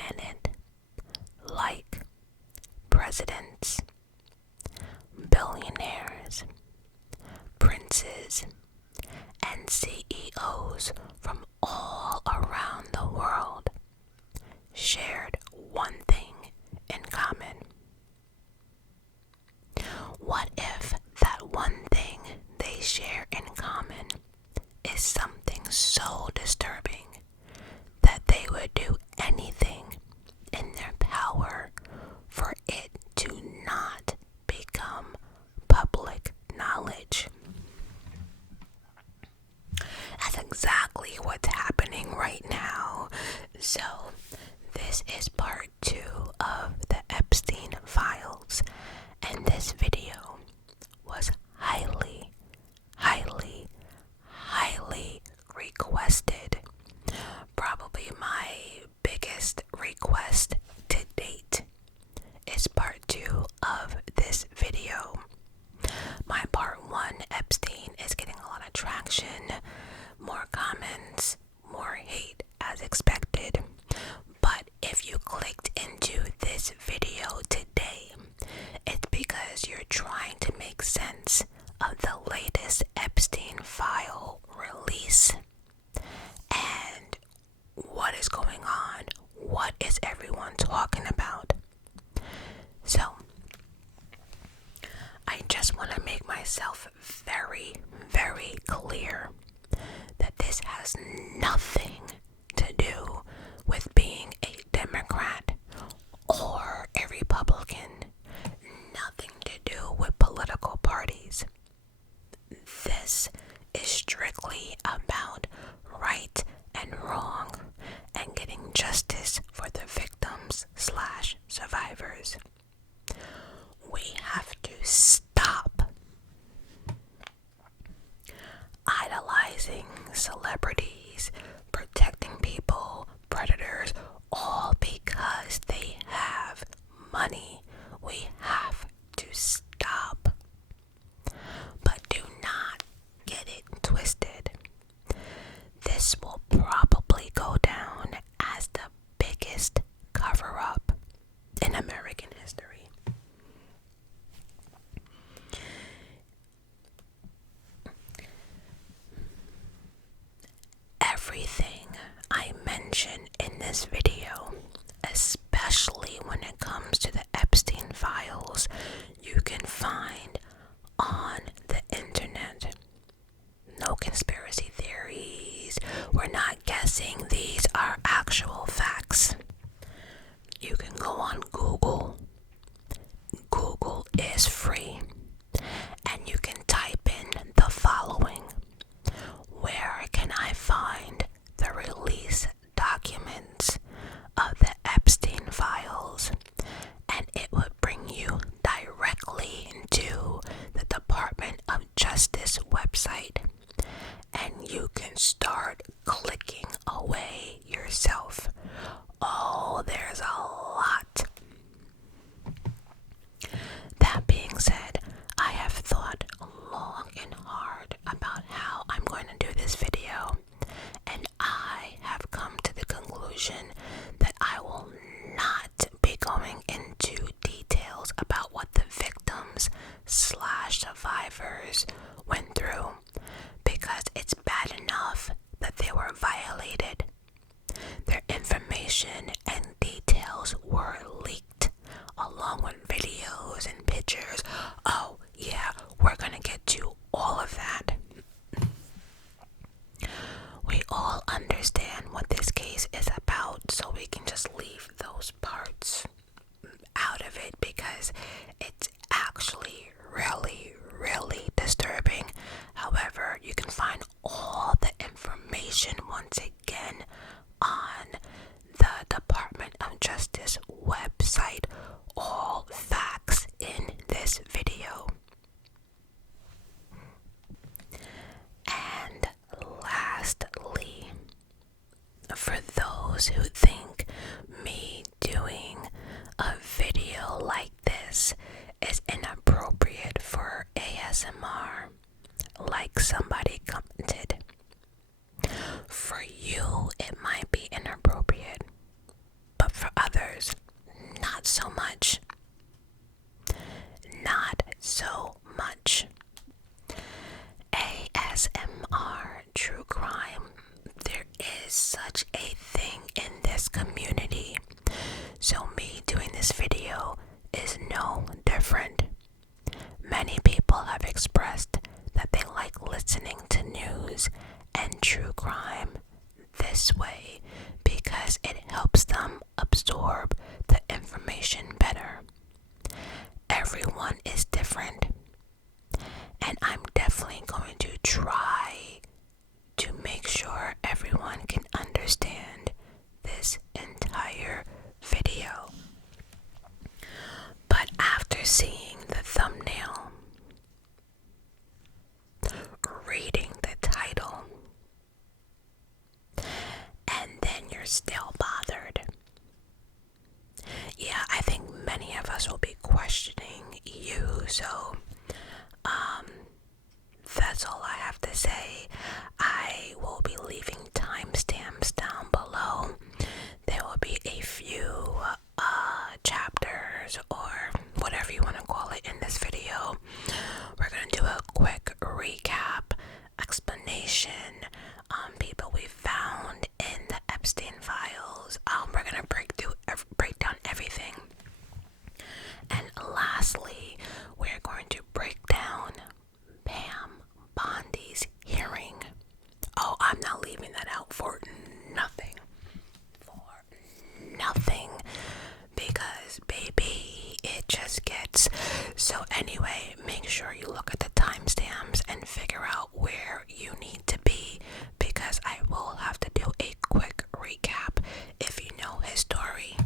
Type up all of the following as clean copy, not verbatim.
planet, like presidents, billionaires, princes, and CEOs from all around the world shared one thing in common. What if that one thing they share in common is something so disturbing that they would do anything in their power for it to not become public knowledge? That's exactly what's happening right now. So, this is part 2 of the Epstein files, and this video was highly requested. Probably my biggest request to date is part 2 of this video. My part 1, Epstein, is getting a lot of traction, more comments, more hate as expected. But if you clicked into this video today, it's because you're trying to make sense of the latest Epstein file release and what is going on, what is everyone talking about. So, I just want to make myself very clear that this has nothing to do with being a Democrat or a Republican, nothing to do with political parties. This is strictly about right and wrong and getting justice for the victims/survivors. We have to stop idolizing celebrities, protecting people, predators, all because they have money. We have to stop. But do not get it twisted. This will probably go down as the biggest cover-up in American history. Everything I mention in this video, especially when it comes to the Epstein files, you can find on the internet. No conspiracy theories. We're not guessing. These are actual facts. You can go on Google. Google is free. And you can type in the following: where can I find the release documents of the Epstein files? And it would bring you directly into the Department of Justice website, and you can start clicking away yourself. Oh, there's a lot. That being said, I have thought long and hard about how I'm going to do this video, and I have come to the conclusion that I will not be going into details about what the victims/survivors went through, because it's bad enough that they were violated. Their information and details were leaked, along with videos and pictures. Oh yeah, we're gonna get to all of that. We all understand what this case is about, so we can just leave those parts out of it, because it's actually really disturbing. However, you can find all the information once again on the Department of Justice website. All facts in this video. And lastly, for those who think me doing a video like this community. So me doing this video is no different. Many people have expressed that they like listening to news and true crime this way because it helps them absorb the information better. Everyone is different, and I'm definitely going to try to make sure everyone can understand this entire video. But after seeing the thumbnail, reading the title, and then you're still bothered, yeah, I think many of us will be questioning you. So that's all I have to say. I will be leaving timestamps down below. There will be a few chapters, or whatever you want to call it, in this video. We're going to do a quick recap, explanation, people we found in the Epstein files. We're going to break down everything. And lastly, we're going to break down Pam Bondi's hearing. Oh, I'm not leaving that out for nothing. Because, baby, it just gets... So anyway, make sure you look at the timestamps and figure out where you need to be, because I will have to do a quick recap. If you know his story,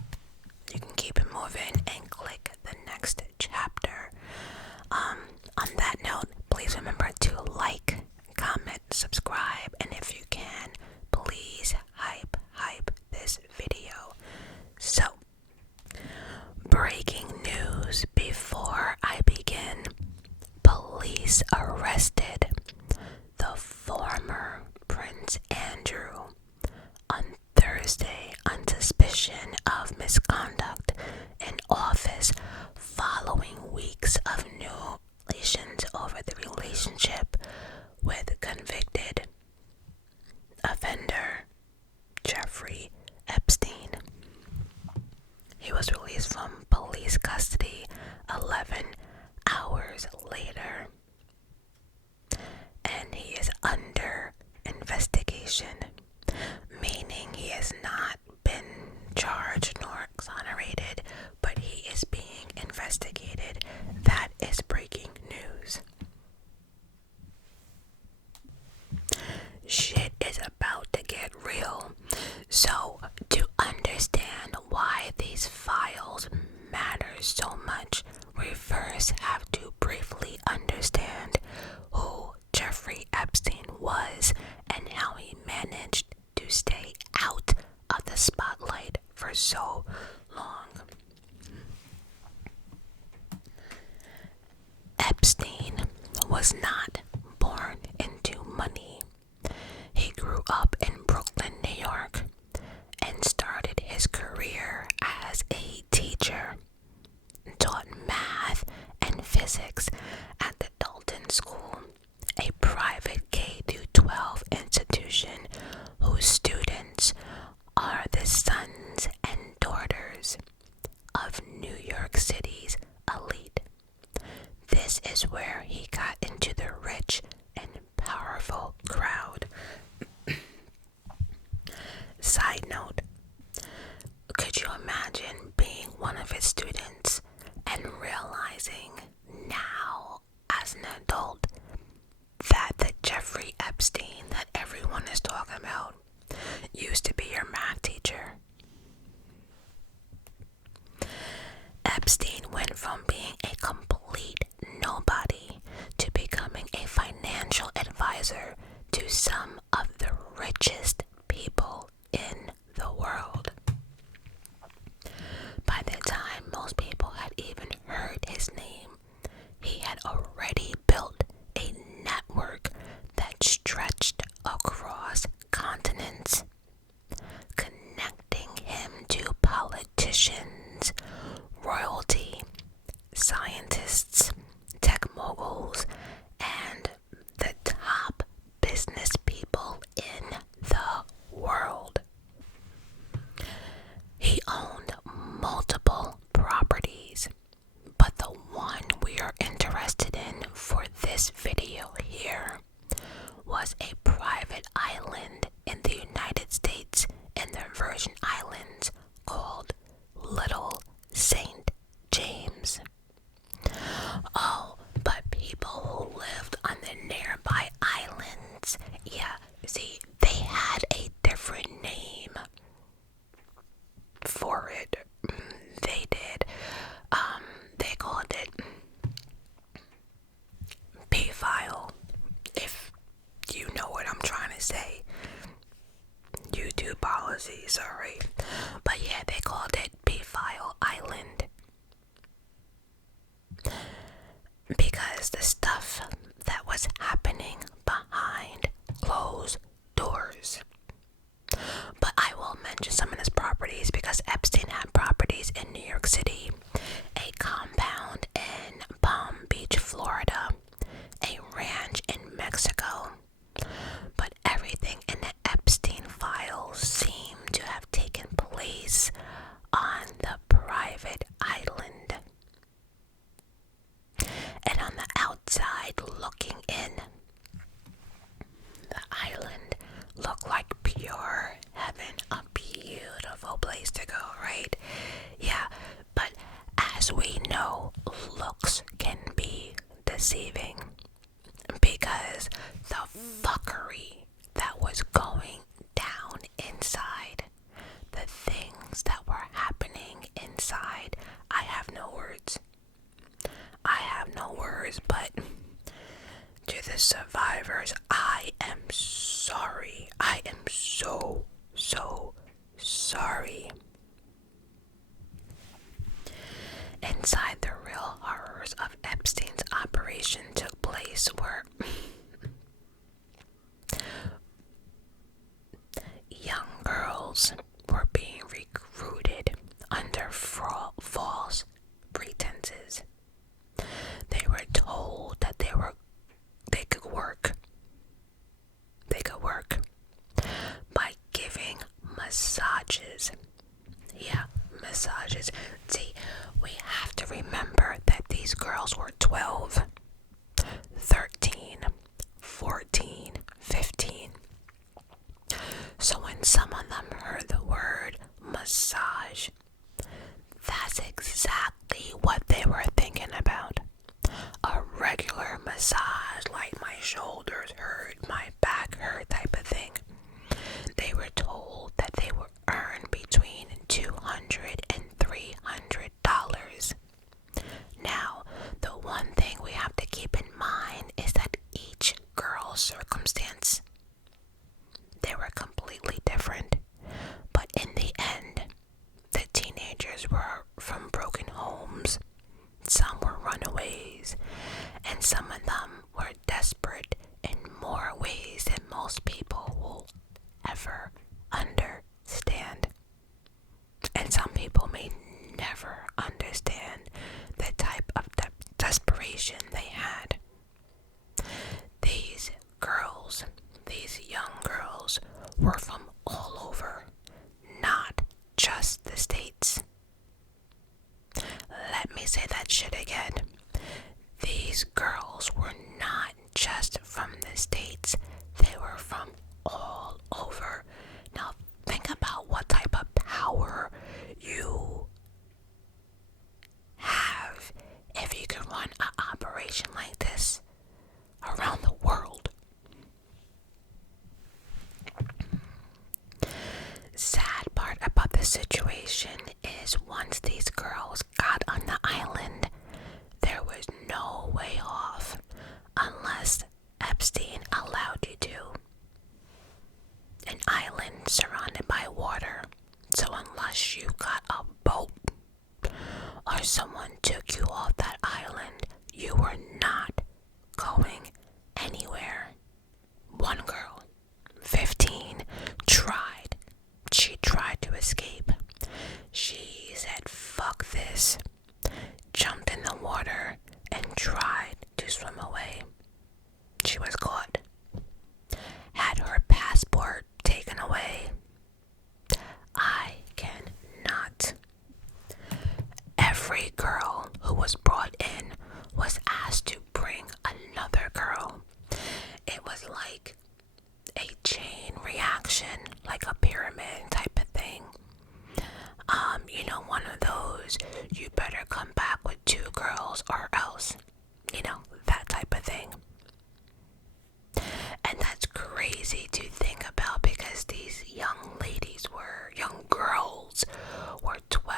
you can keep it moving and click the next chapter. On that note, please remember to like, comment, subscribe, and if you can, please hype this video. So, breaking news before I begin. Police arrested the former Prince Andrew on Thursday on suspicion of misconduct in office following weeks of new relations over the relationship with convicted offender Jeffrey Epstein. He was released from police custody 11 hours later, and he is under investigation, meaning he has not been charged nor exonerated, but he is being investigated. That is breaking news. Shit is about to get real. So, to understand why these files matter so much, we first have to briefly understand who Jeffrey Epstein was and how he managed to stay out of the spotlight for so long. Epstein was not born into money. He grew up in Brooklyn, New York, and started his career as a teacher. Taught math and physics at the Dalton School, a private K-12 institution whose students are the sons and daughters of New York City's elite. This is where he got into the rich and powerful crowd. Side note, could you imagine being one of his students and realizing now as an adult that the Jeffrey Epstein that everyone is talking about used to be your math teacher? Epstein went from being a complete nobody to becoming a financial advisor to some of the richest people in the world. By the time most people had even heard his name, he had already built a network that stretched across continents, connecting it. They did. They called it P-file. If you know what I'm trying to say. YouTube policy, sorry. But yeah, they called it P-file Island. Because the stuff that was happening behind closed doors. But I will mention some of his properties because Epstein had properties in New York City, a compound in Palm Beach, Florida, a ranch in Mexico. But everything in the Epstein files seemed to have taken place on the private island. And on the outside looking in, the island looked like pure heaven, a beautiful place to go, right? Yeah, but as we know, looks can be deceiving because the fuckery that was going down inside, the things that were happening inside, I have no words. I have no words, but to the survivors, I am sorry. I am so sorry. Inside, the real horrors of Epstein's operation took place where young girls were being recruited under false pretenses. They were told that they could work. They could work by giving massages. Yeah, massages. See, we have to remember that these girls were 12, 13, 14, 15. So when some of them heard the word massage, that's exactly what they were thinking about. A regular massage, like my shoulders hurt, my back hurt type of thing. They were told that they would earn between $200 and $300. Now, the one thing we have to keep in mind is that each girl's circumstance, they were completely different. But in the end, the teenagers were from broken homes. Some were runaways, and some of them were desperate in more ways than most people will ever understand. And some people may never understand the type of desperation they had. These girls, these young girls, were from all over, not just the States. Let me say that shit again. These girls were not just from the States, they were from all over. Now think about what type of power you have if you can run an operation like this around the world. Sad part about the situation is once these girls got on the island, there was no way off unless Epstein allowed you to. An island surrounded by water, so unless you got a boat or someone took you off that island, you were not going anywhere. One girl, 15, tried. She tried to escape. She said, fuck this, jumped in the water and tried to swim away. She was caught. Had her passport taken away. I cannot. Every girl who was brought in was asked to bring another girl. It was like a chain reaction, like a pyramid type of thing. One of those, you better come back with 2 girls or else, that type of thing. And that's crazy to think about because these young girls were 12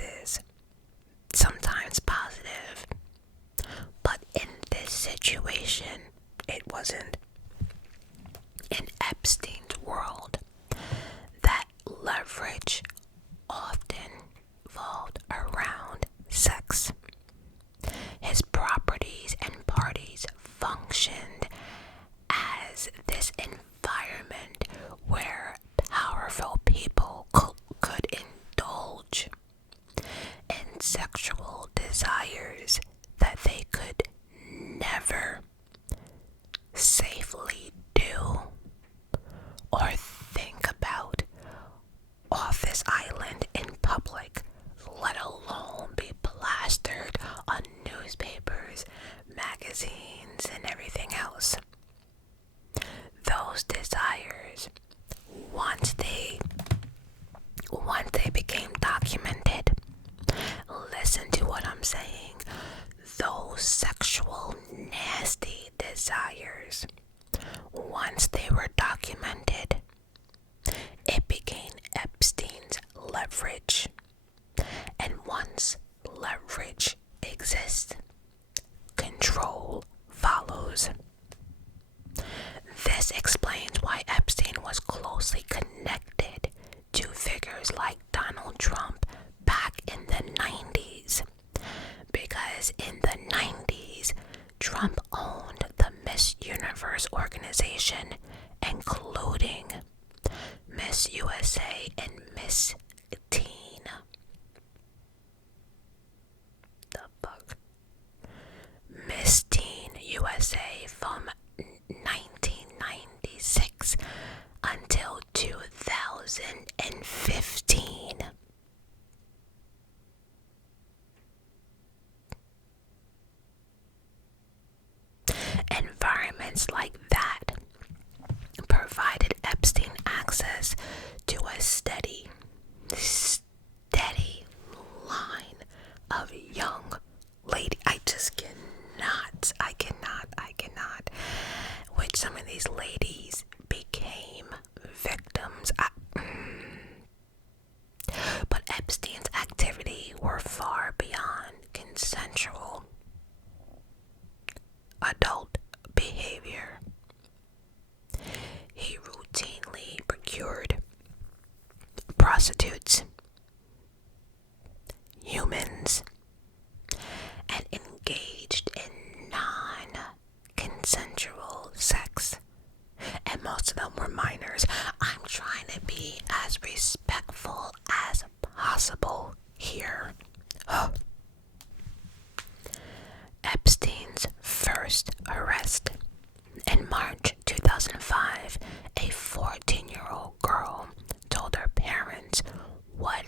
experiences, sometimes positive. But in this situation, it wasn't. In Epstein's world, that leverage often revolved around sex. His properties and parties functioned as this environment where powerful people could indulge in sexual desires that they could never safely do or think about off this island in public, let alone be plastered on newspapers, magazines, and everything else. Those desires, once they became documented, listen to what I'm saying, those sexual nasty desires, once they were documented, it became Epstein's leverage. And once leverage exists, control follows. This explains why Epstein was closely connected to figures like Donald Trump back in the 90s. Because in the 90s, Trump owned the Miss Universe organization, including Miss USA and Miss Teen. The fuck? Miss Teen USA from 1996 until 2015. Environments like that provided Epstein access to a steady line of young ladies. I cannot. Which some of these ladies became victims. But Epstein's activity were far beyond consensual adult behavior. He routinely procured prostitutes, humans, and engaged in non-consensual sex. And most of them were minors. I'm trying to be as respectful as possible here. Epstein's first arrest. In March 2005, a 14-year-old girl told her parents what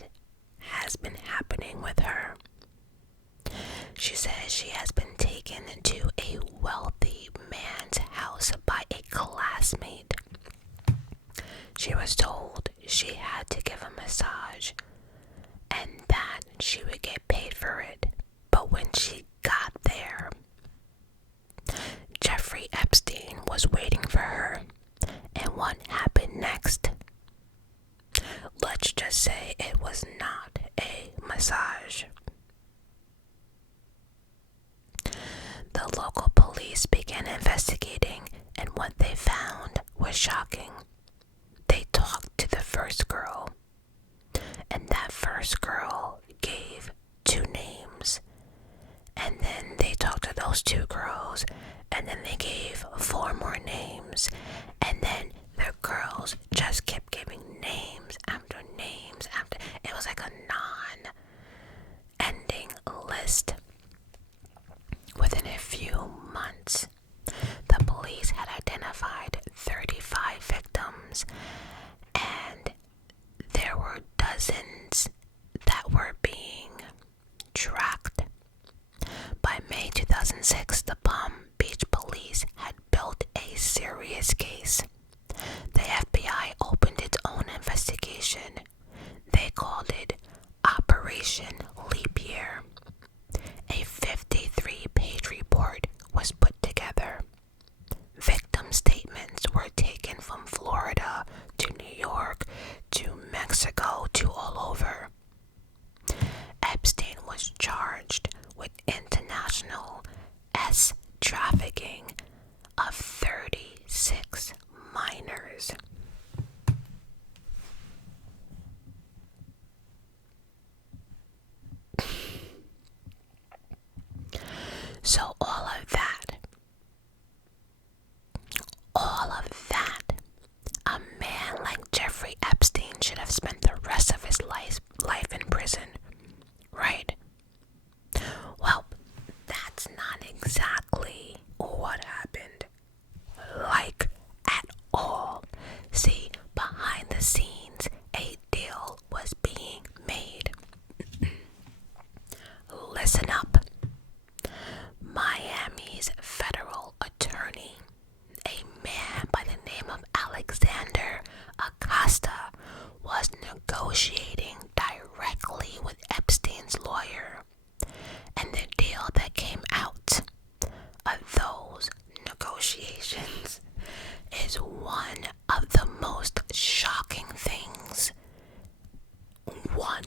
has been happening with her. She says she has been taken to a wealthy man's house by a classmate. She was told she had to give a massage and that she would get paid for it. But when she got there, Jeffrey Epstein was waiting for her. And what happened next? Let's just say it was not a massage. The local police began investigating, and what they found was shocking. They talked to the first girl, and that first girl gave 2 names. And then they talked to those 2 girls, and then they gave 4 more names. And then the girls just kept giving names after names after. It was like a non-ending list. Within a few months, the police had identified 35 victims, and there were dozens that were being tracked. By May 2006, the Palm Beach police had built a serious case. The FBI opened its own So all of that, a man like Jeffrey Epstein should have spent the rest of his life in prison, right? Well, that's not exactly what happened. Like, at all. See, behind the scenes, a deal was being made. Listen up. Miami's federal attorney, a man by the name of Alexander Acosta, was negotiating directly with Epstein's lawyer. And the deal that came out of those negotiations is one of the most shocking things. One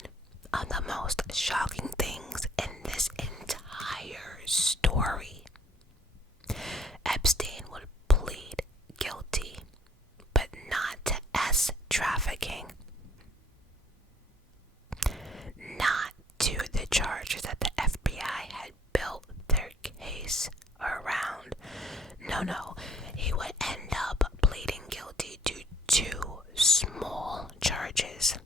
of the most shocking things in this entire story. Epstein would plead guilty, but not to S trafficking. Not to the charges that the FBI had built their case around. No, he would end up pleading guilty to two small charges: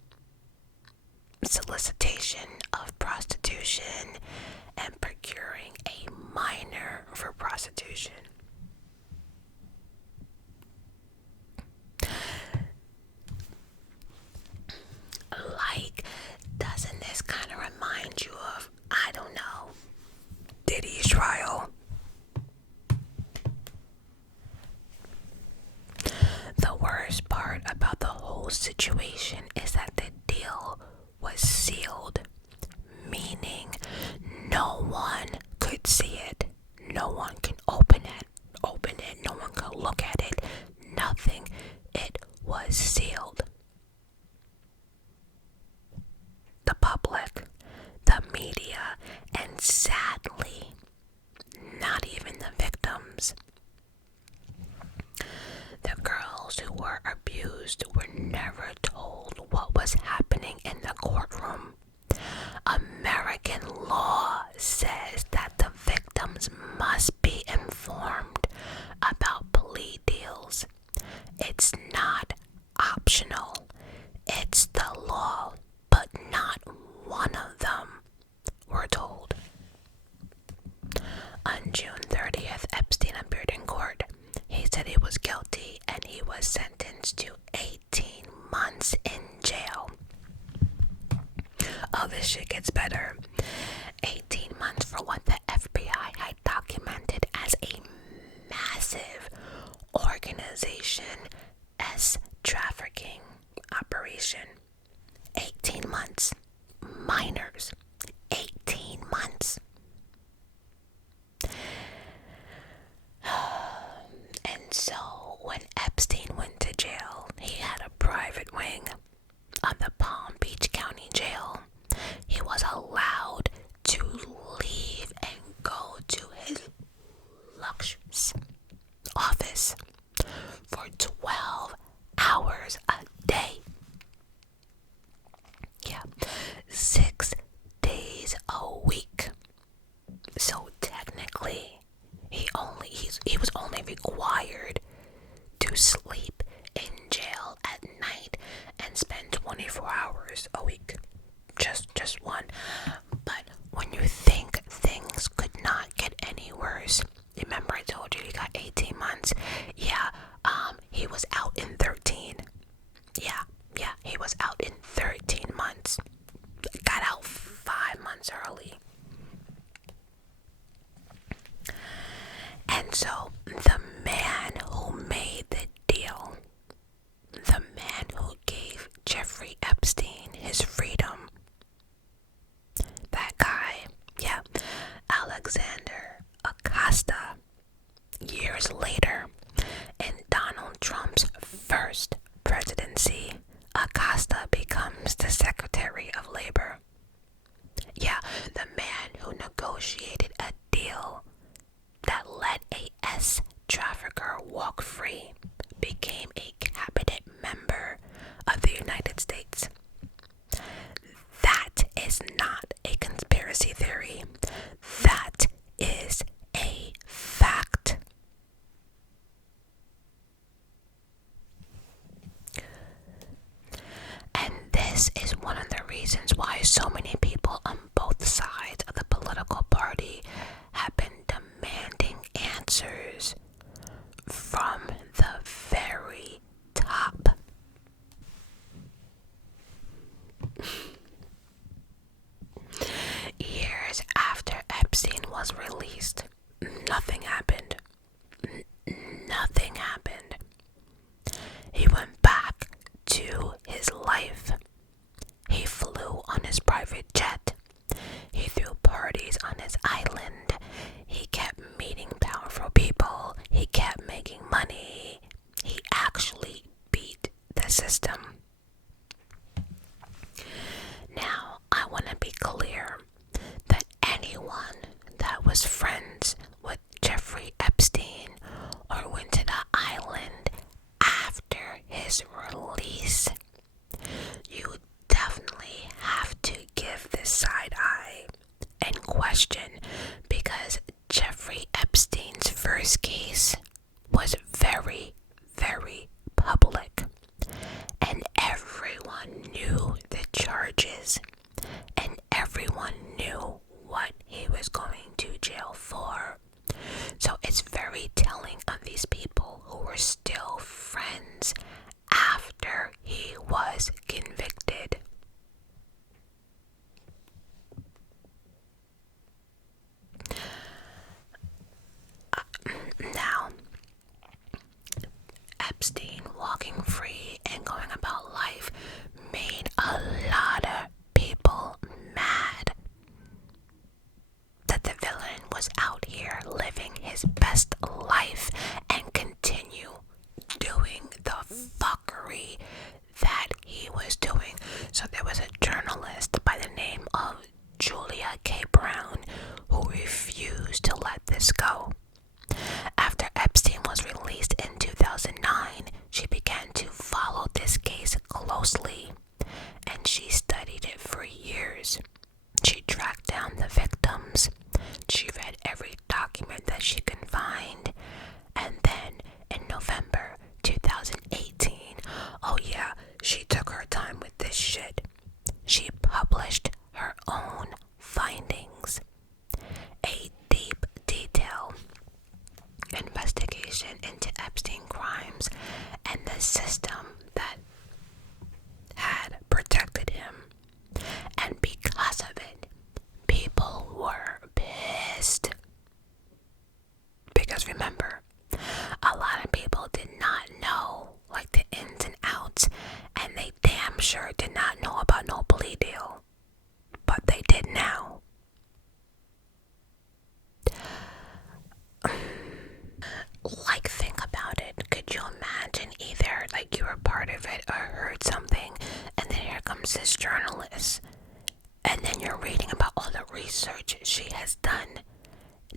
solicitation of prostitution and procuring a minor for prostitution. Like, doesn't this kind of remind you of, I don't know, Diddy's trial? The worst part about the whole situation is that the deal was sealed, meaning no one could see it. No one can open it. No one could look at it. Nothing. It was sealed. The public, the media, and sadly, not even the victims. The girls who were abused were never told what was happening in the courtroom. American law says that the victims must be informed about plea deals. It's not optional. It's the law, but not one of them were told. On June 30th, Epstein appeared in court. He said he was guilty and he was sentenced to 18 months in jail. Oh, this shit gets better. 18 months for what the FBI had documented as a massive organization S trafficking operation. 18 months. Minors. 18 months. And so when Epstein went to jail, he had a private wing of the Palm Beach County Jail. He was allowed to leave and go to his luxurious office for 12 hours a day. Yeah, 6 days a week. So technically, he was only required to sleep in jail at night and spend 24 hours a week. Just one. But when you think things could not get any worse, remember I told you he got 18 months? Yeah, he was out in 13. Yeah, he was out in 13 months. Got out 5 months early. And so the man who made the deal, the man who gave Jeffrey Epstein his freedom, that guy, yeah, Alexander Acosta, years later, in Donald Trump's first presidency, Acosta becomes the Secretary of Labor. Yeah, the was released, nothing happened. Nothing happened. He went back to his life. He flew on his private jet. He threw parties on his island. He kept meeting powerful people. He kept making money. He actually beat the system. Now, I want to be clear that anyone that was friends with Jeffrey Epstein or went to the island after his release, you definitely have to give this side eye and question, because Jeffrey Epstein's first case was very, very public, and everyone knew the charges, and everyone knew what he was going to jail for. So it's very telling of these people who were still friends after he was convicted. Now, Epstein walking free and going about life made a lot of people mad. That the villain was out here living his best life and continue doing the fuckery that he was doing. So there was a journalist by the name of Julia K. Brown who refused to let this go. After Epstein was released in 2009, she began to follow this case closely, and she studied it for years. She tracked down the victims. She read every document that she could find. And then in November 2018, oh yeah, she took her time with this shit. She published her own findings. A deep detail investigation into Epstein crimes and the system that had protected him. And because of it, people were pissed. Because remember, a lot of people did not know like the ins and outs, and they damn sure did not know about no plea deal. But they did now. Like, think about it. Could you imagine either like you were part of it or heard something, and then here comes this journalist, and then you're reading about all the research she has done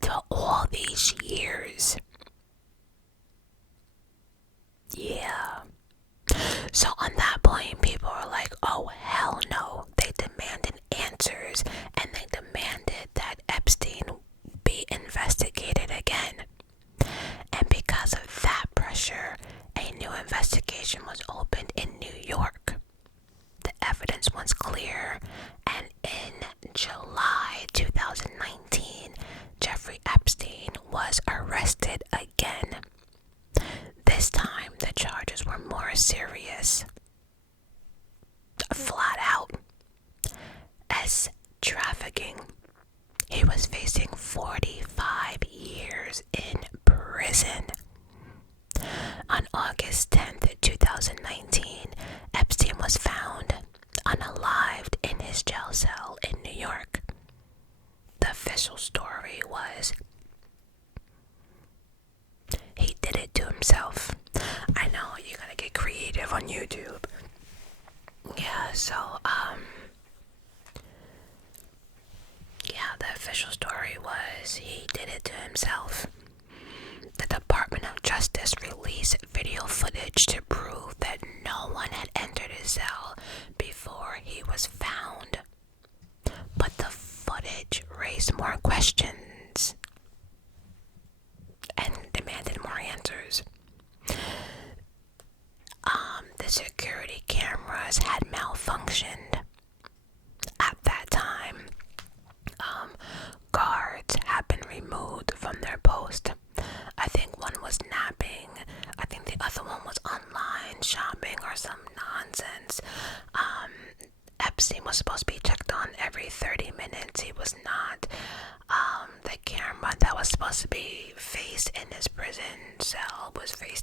through all these years. Yeah. So on that point, people were like, oh hell no. They demanded answers, and they demanded that Epstein be investigated again. And because of that pressure, a new investigation was opened in New York. The evidence was clear, and in July 2019, Jeffrey Epstein was arrested again. This time, the charges were more serious. Flat out. As trafficking. He was facing 45 years in prison. On August 10th, 2019, Epstein was found unalived in his jail cell in New York. The official story was he did it to himself. I know, you gotta get creative on YouTube. Yeah, so, the official story was he did it to himself. The Department of Justice released video footage to prove that no one had entered his cell before he was found. But the footage raised more questions and demanded more answers. The security cameras had malfunctioned. At that time, guards had been removed from their post. I think one was napping. I think the other one was online shopping or some nonsense. Epstein was supposed to be checked on every 30 minutes. He was not.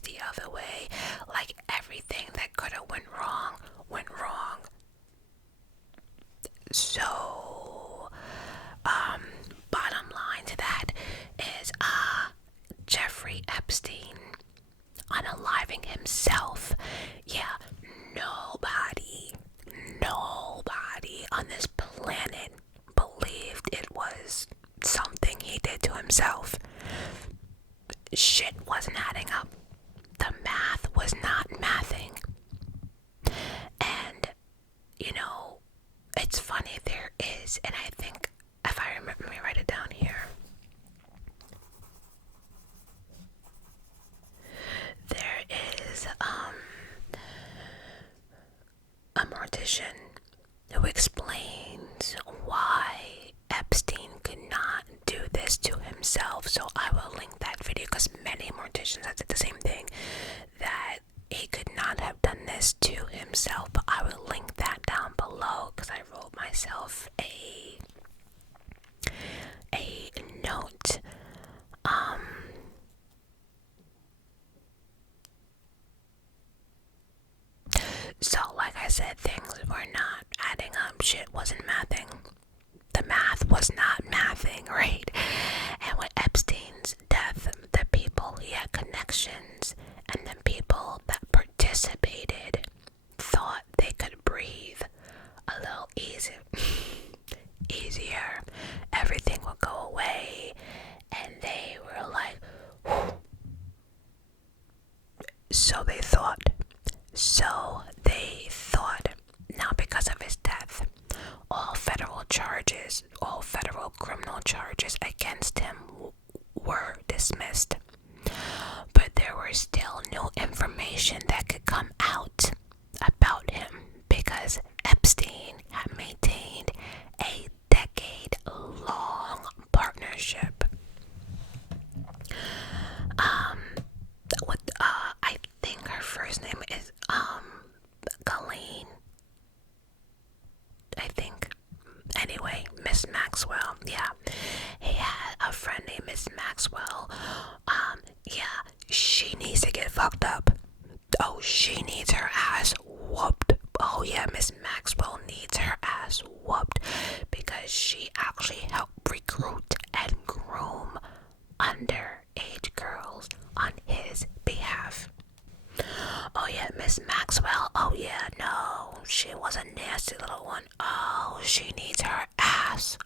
always the other way. Like everything that could have went wrong, went wrong. So, bottom line to that is, Jeffrey Epstein unaliving himself. Yeah, nobody on this planet believed it was something he did to himself. Shit wasn't adding up. The math was not mathing. And, you know, it's funny, there is, and I think, if I remember, let me write it down here. There is, a mortician who explains why Epstein could not do this to himself. So I will link that video because many morticians have said the same thing, that he could not have done this to himself. But I will link that down below because I wrote myself a note. So like I said, things were not adding up. Shit wasn't mathing. The math was not mathing, right? And with Epstein's death, the people he had connections and the people that participated thought they could breathe a little easier. Everything would go away, and they were like, whew. So they thought. Now because of his death, all federal criminal charges against him were dismissed. But there was still new information that could come out about him because Epstein had maintained a decade-long partnership. I think her first name is Colleen. I think. Anyway, Miss Maxwell. Yeah, he had a friend named Miss Maxwell. Yeah, she needs to get fucked up. Oh, she needs her ass whooped. Oh yeah, Miss Maxwell needs her ass whooped because she actually helped recruit and groom underage girls on his behalf. Oh yeah, Miss Maxwell. Oh yeah, no, she was a nasty little one. Oh, she needs her ass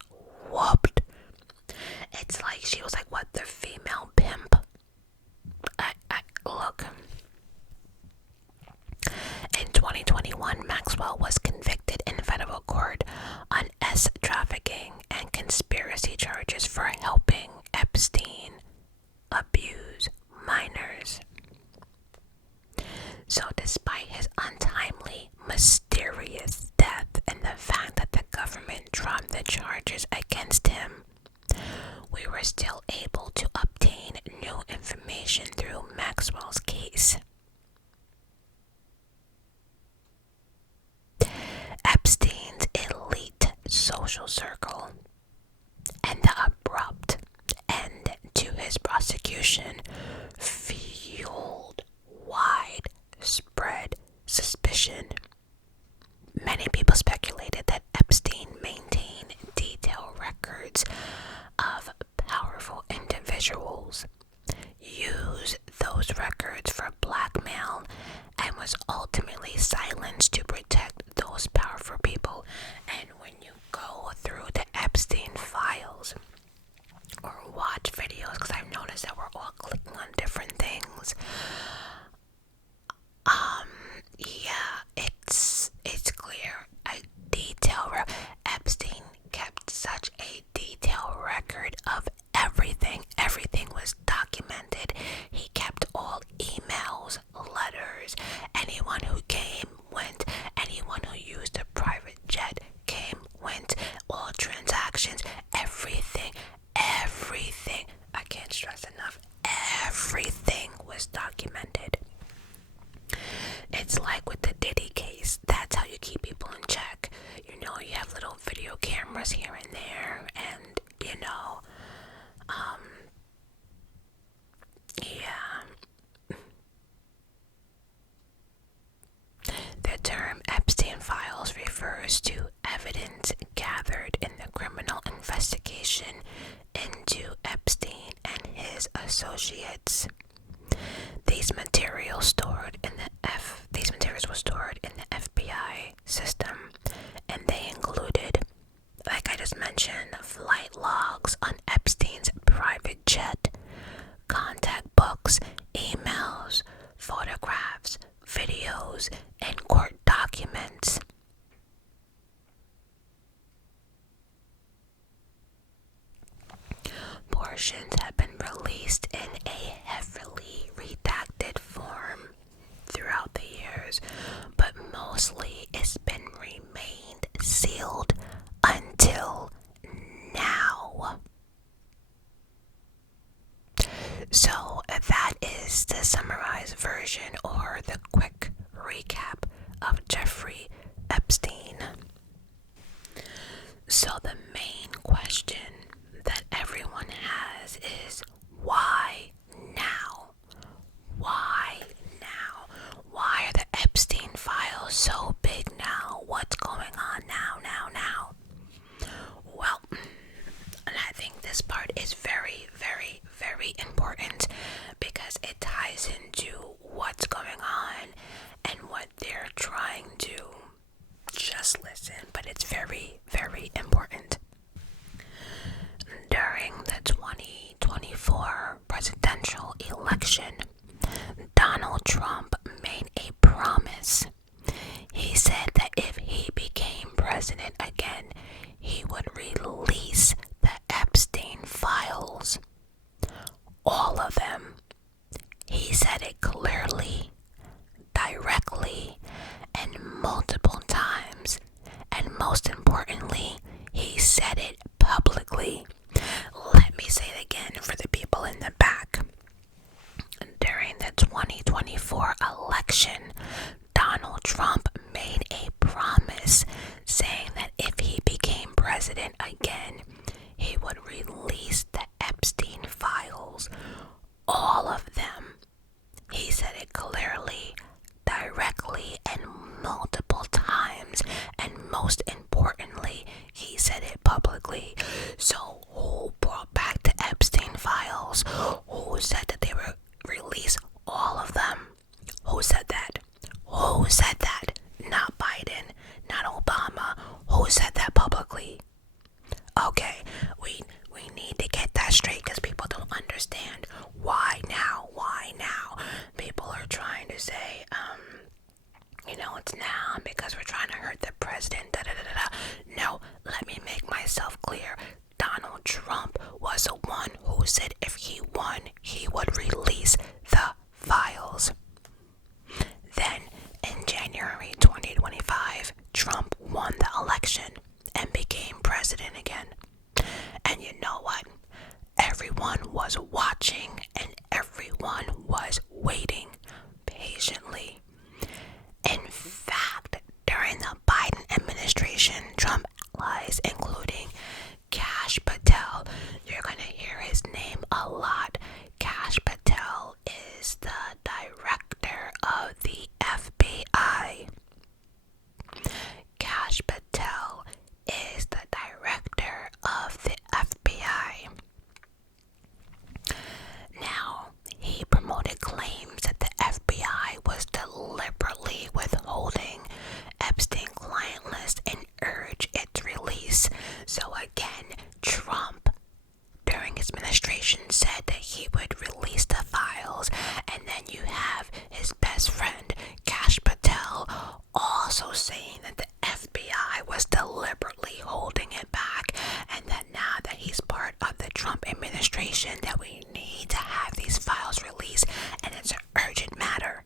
whooped. It's like she was like, what, the female pimp? Look. In 2021, Maxwell was convicted in federal court on trafficking and conspiracy charges for helping Epstein abuse minors. So despite his untimely, mysterious death and the fact that the government dropped the charges against him, we were still able to obtain new information through Maxwell's case. Epstein's elite social circle and the abrupt end to his prosecution fueled widespread suspicion. Many people speculated that Epstein maintained detailed records of powerful individuals, used those records for blackmail, and was ultimately silenced to protect those powerful people. And when you go through the Epstein files or watch videos, because I've noticed that we're all clicking on different things, yeah, it's clear. Epstein kept such a detailed record of everything. Everything was documented. He kept all emails, letters, anyone who came, went, refers to evidence gathered in the criminal investigation into Epstein and his associates. These materials were stored in the FBI system, and they included, like I just mentioned, flight logs on Epstein's private jet, contact books, emails, photographs, videos, and court documents. Portions have been released in a heavily redacted form throughout the years, but mostly it's been remained sealed until now. So that is the summarized version, or the quick recap, of Jeffrey Epstein. So the main question that everyone has is, why now? Why now? Why are the Epstein files so big now? What's going on now? Well, and I think this part is very, very, very important, because it ties into what's going on and what they're trying to just listen, but it's very, very important. During the 2024 presidential election, Donald Trump made a promise. He said that if he became president again, he would release the Epstein files. All of them. He said it clearly, directly, and multiple times. And most importantly, he said it publicly. Let me say it again for the people in the back. During the 2024 election, Donald Trump made a promise saying that if he became president again, he would release the Epstein files. All of them. He said it clearly, directly, and multiple times, and most importantly, he said it publicly. So who brought back the Epstein files? Who said that they would release all of them? Who said that? Who said that? Not Biden, not Obama. Who said that publicly? Okay, we need to get that straight, because people don't understand why now. People are trying to say, it's now because we're trying to hurt the president. No, let me make myself clear. Donald Trump was the one who said if he won, he would release the files. Then, in January 2025, Trump won the election and became president again. And you know what? Everyone was watching and everyone was waiting patiently. In fact, during the Biden administration, Trump allies, including Kash Patel, you're going to hear his name a lot. Kash Patel is the director of the FBI. Kash Patel is the director of the FBI. Now, he promoted claims that the FBI was deliberately withholding Epstein client list and urged its release. So again, Trump, during his administration, said that he would release the files, and then you have his best friend, Kash Patel, also saying that the FBI was deliberately holding it back, and that now that he's part of the Trump administration, that we need to have these files released, and it's an urgent matter.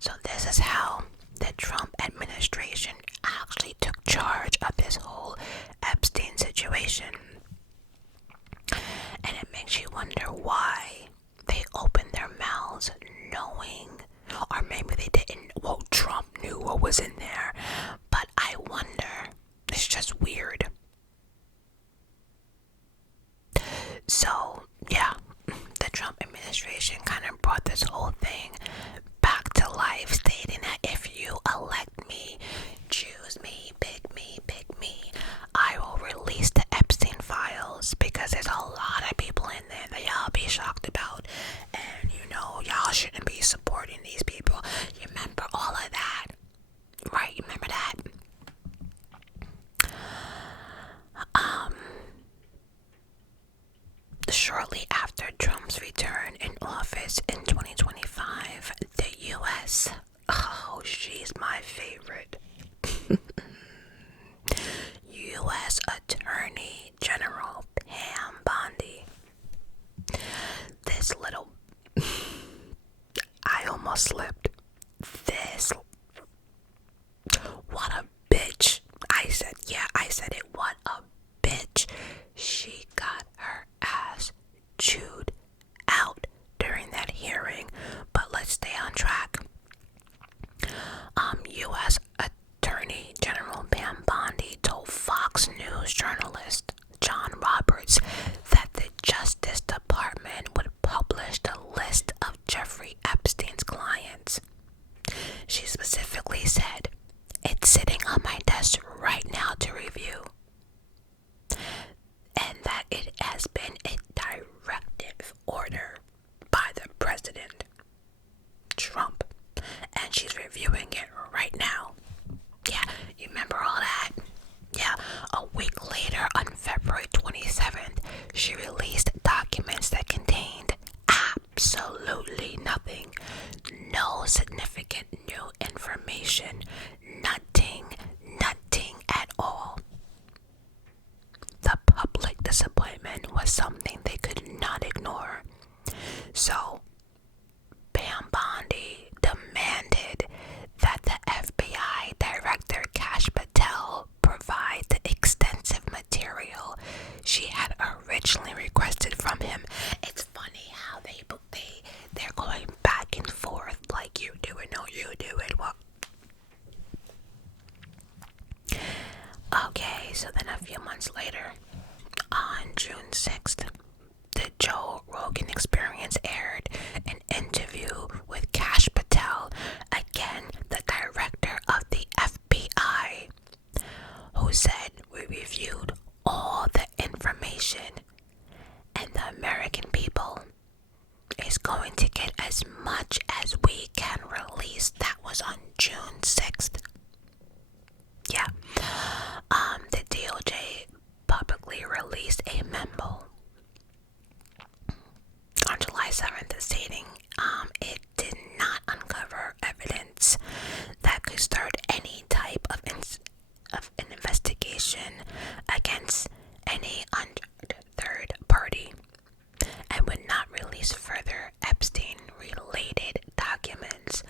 So this is how the Trump administration actually took charge of this whole Epstein situation. Shortly after Trump's return in office in 2025, the U.S. Oh, she's my favorite. U.S. Attorney General Pam Bondi. This little... I almost slipped. This... What a bitch. I said it. What a bitch. She got her ass chewed out during that hearing. But let's stay on track. U.S. Attorney General Pam Bondi told Fox News journalist John Roberts that the Justice Department would publish the list of Jeffrey Epstein's clients. She specifically said, "It's sitting on my desk right now to review," and that it has been a directive order by the President Trump, and she's reviewing it right now. Yeah, you remember all that? Yeah, a week later, on February 27th, she released documents that contained absolutely nothing. No significant new information. Nothing at all. The public disappointment was something they could not ignore. So, Pam Bondi demanded that the FBI Director Cash Patel provide the extensive material she had originally requested from him. It's funny how they're going back and forth, like you do it, no, you do it. Well, okay, so then a few months later, on June 6th, the Joe Rogan Experience aired an interview with Cash Patel, again the director of the FBI, who said, "We reviewed all the information and the American people is going to get as much as we can release." That was on June 6th. Yeah. The DOJ publicly released a memo on July 7th stating it did not uncover evidence that could start any type of an investigation against any third party, and would not release further Epstein-related documents.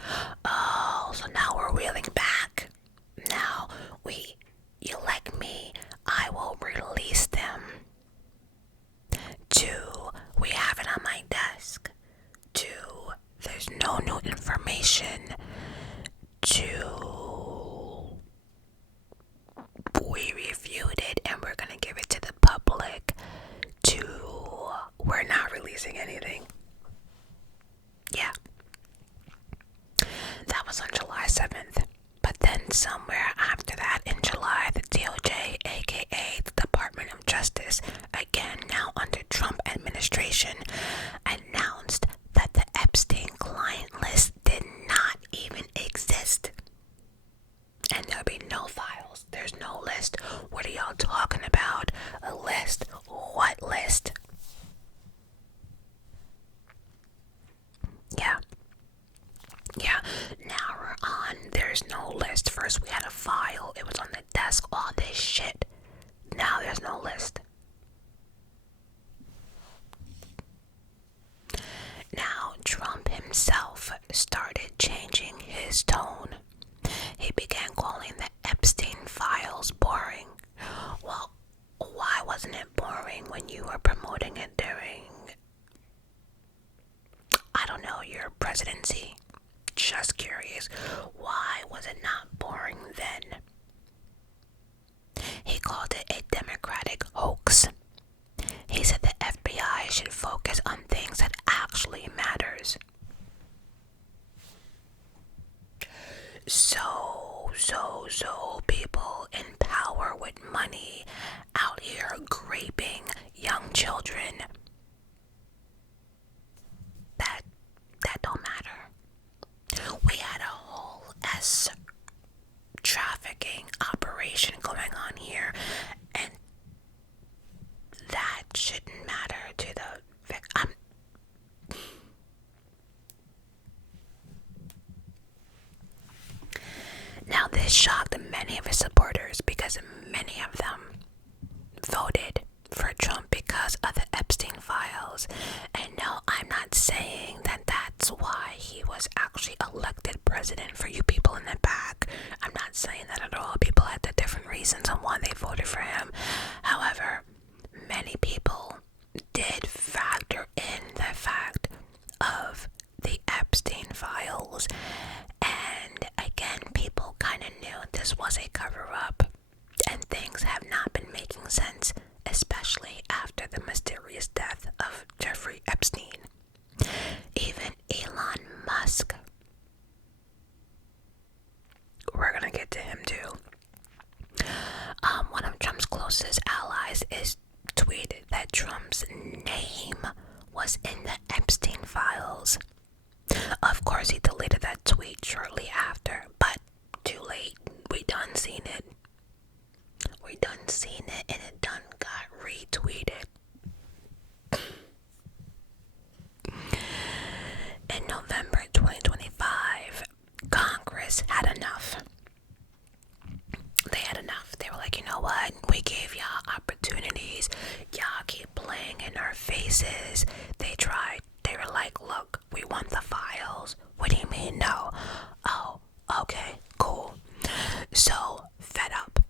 Oh, so now we're wheeling back. Now you like me, I will release them. 2, we have it on my desk. 2, there's no new information. 2, we reviewed it and we're gonna give it to the public. 2, we're not releasing anything. Yeah. That was on July 7th. But then somewhere after that in July, the DOJ, aka the Department of Justice, again now under Trump administration, announced that the Epstein client list did not even exist. And there'll be no files. There's no list. What are y'all talking about? A list? What list? Yeah, now we're on, there's no list. First we had a file, it was on the desk, all this shit. Now there's no list. Now Trump himself started changing his tone. He began calling the Epstein files boring. Well, why wasn't it boring when you were promoting it during, I don't know, your presidency? Just curious, why was it not boring then? He called it a Democratic hoax. He said the FBI should focus on things that actually matters. So people in power with money out here raping young children, many of them voted for Trump because of the Epstein files. And no, I'm not saying that that's why he was actually elected president, for you people in the back. I'm not saying that at all. People had their different reasons on why they voted for him. However, many people did factor in the fact of the Epstein files. And again, people kind of knew this was a cover-up, and things have not been making sense, especially after the mysterious death of Jeffrey Epstein. Even Elon Musk, we're gonna get to him too. One of Trump's closest allies is tweeted that Trump's name was in the Epstein files. Of course, he deleted that tweet shortly after, but too late. We done seen it. And it done got retweeted. In November 2025, Congress had enough. They had enough. They were like, you know what? We gave y'all opportunities. Y'all keep playing in our faces. They tried. They were like, look, we want the files. What do you mean no? Oh, okay, cool. So, fed up.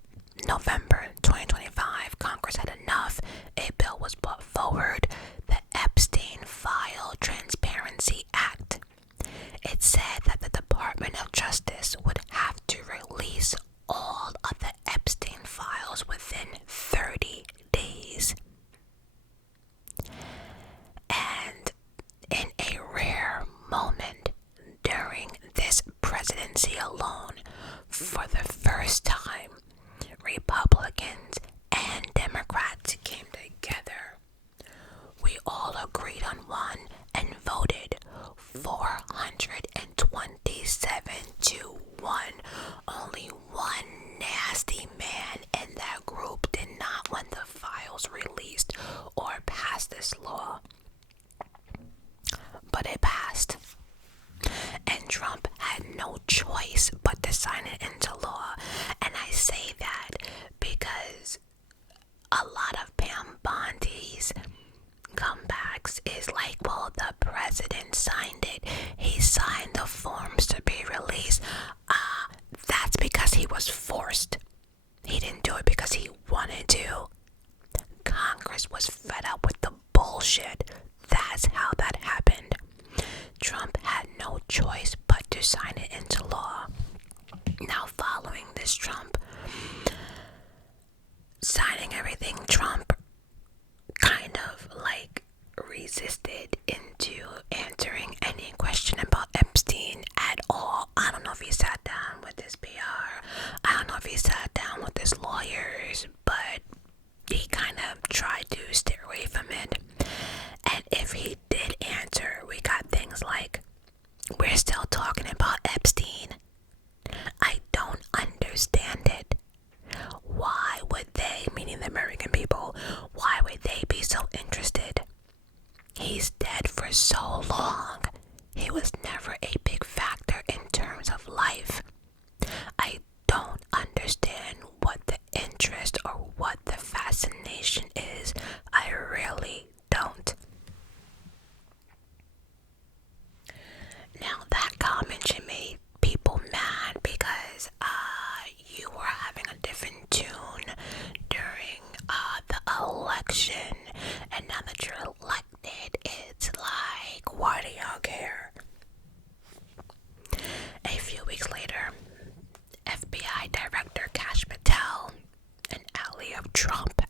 November 2025, Congress had enough. A bill was brought forward, the Epstein File Transparency Act. It said that the Department of Justice would have to release all of the Epstein files within 30 days. And in a rare moment during this presidency alone, for the first time, Republicans and Democrats came together. We all agreed on one and voted 427 to 1. Only one nasty man in that group did not want the files released or pass this law. But it passed. And Trump had no choice but to sign it into law. And I say that because a lot of Pam Bondi's comebacks is like, well, the president signed it. He signed the forms to be released. That's because he was forced. He didn't do it because he wanted to. Congress was fed up with the bullshit. That's how that happened. Trump had no choice but to sign it into law. Now, following this Trump signing everything, Trump kind of like resisted into answering any question about Epstein at all. I don't know if he sat down with his PR. I don't know if he sat down with his lawyers, but he kind of tried to steer away from it. And if he did answer, we got things like, we're still talking about Epstein. I don't understand it. Why would they, meaning the American people, why would they be so interested? He's dead for so long. He was never a big factor in terms of life. I don't understand what the interest or what the fascination is. I really don't. Now, that comment you made people mad because you were having a different tune during the election, and now that you're elected, it's like, why do y'all care? A few weeks later, FBI Director Kash Patel, an ally of Trump,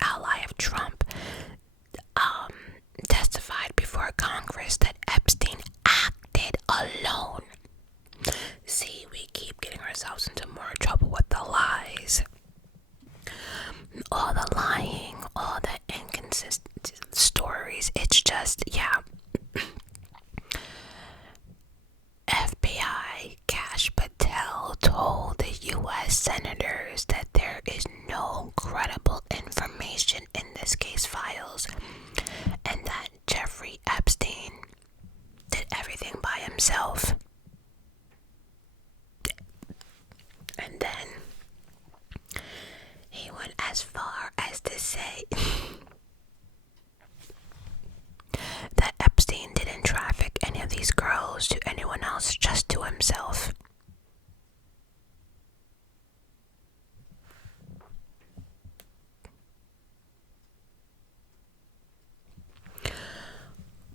testified before Congress that Epstein acted alone. See, we keep getting ourselves into more trouble with the lies. All the lying, all the inconsistent stories. It's just, yeah. FBI Kash Patel told the U.S. senators that there is no credible information in this case files, and that Jeffrey Epstein did everything by himself. And then he went as far as to say that Epstein didn't traffic any of these girls to anyone else, just to himself.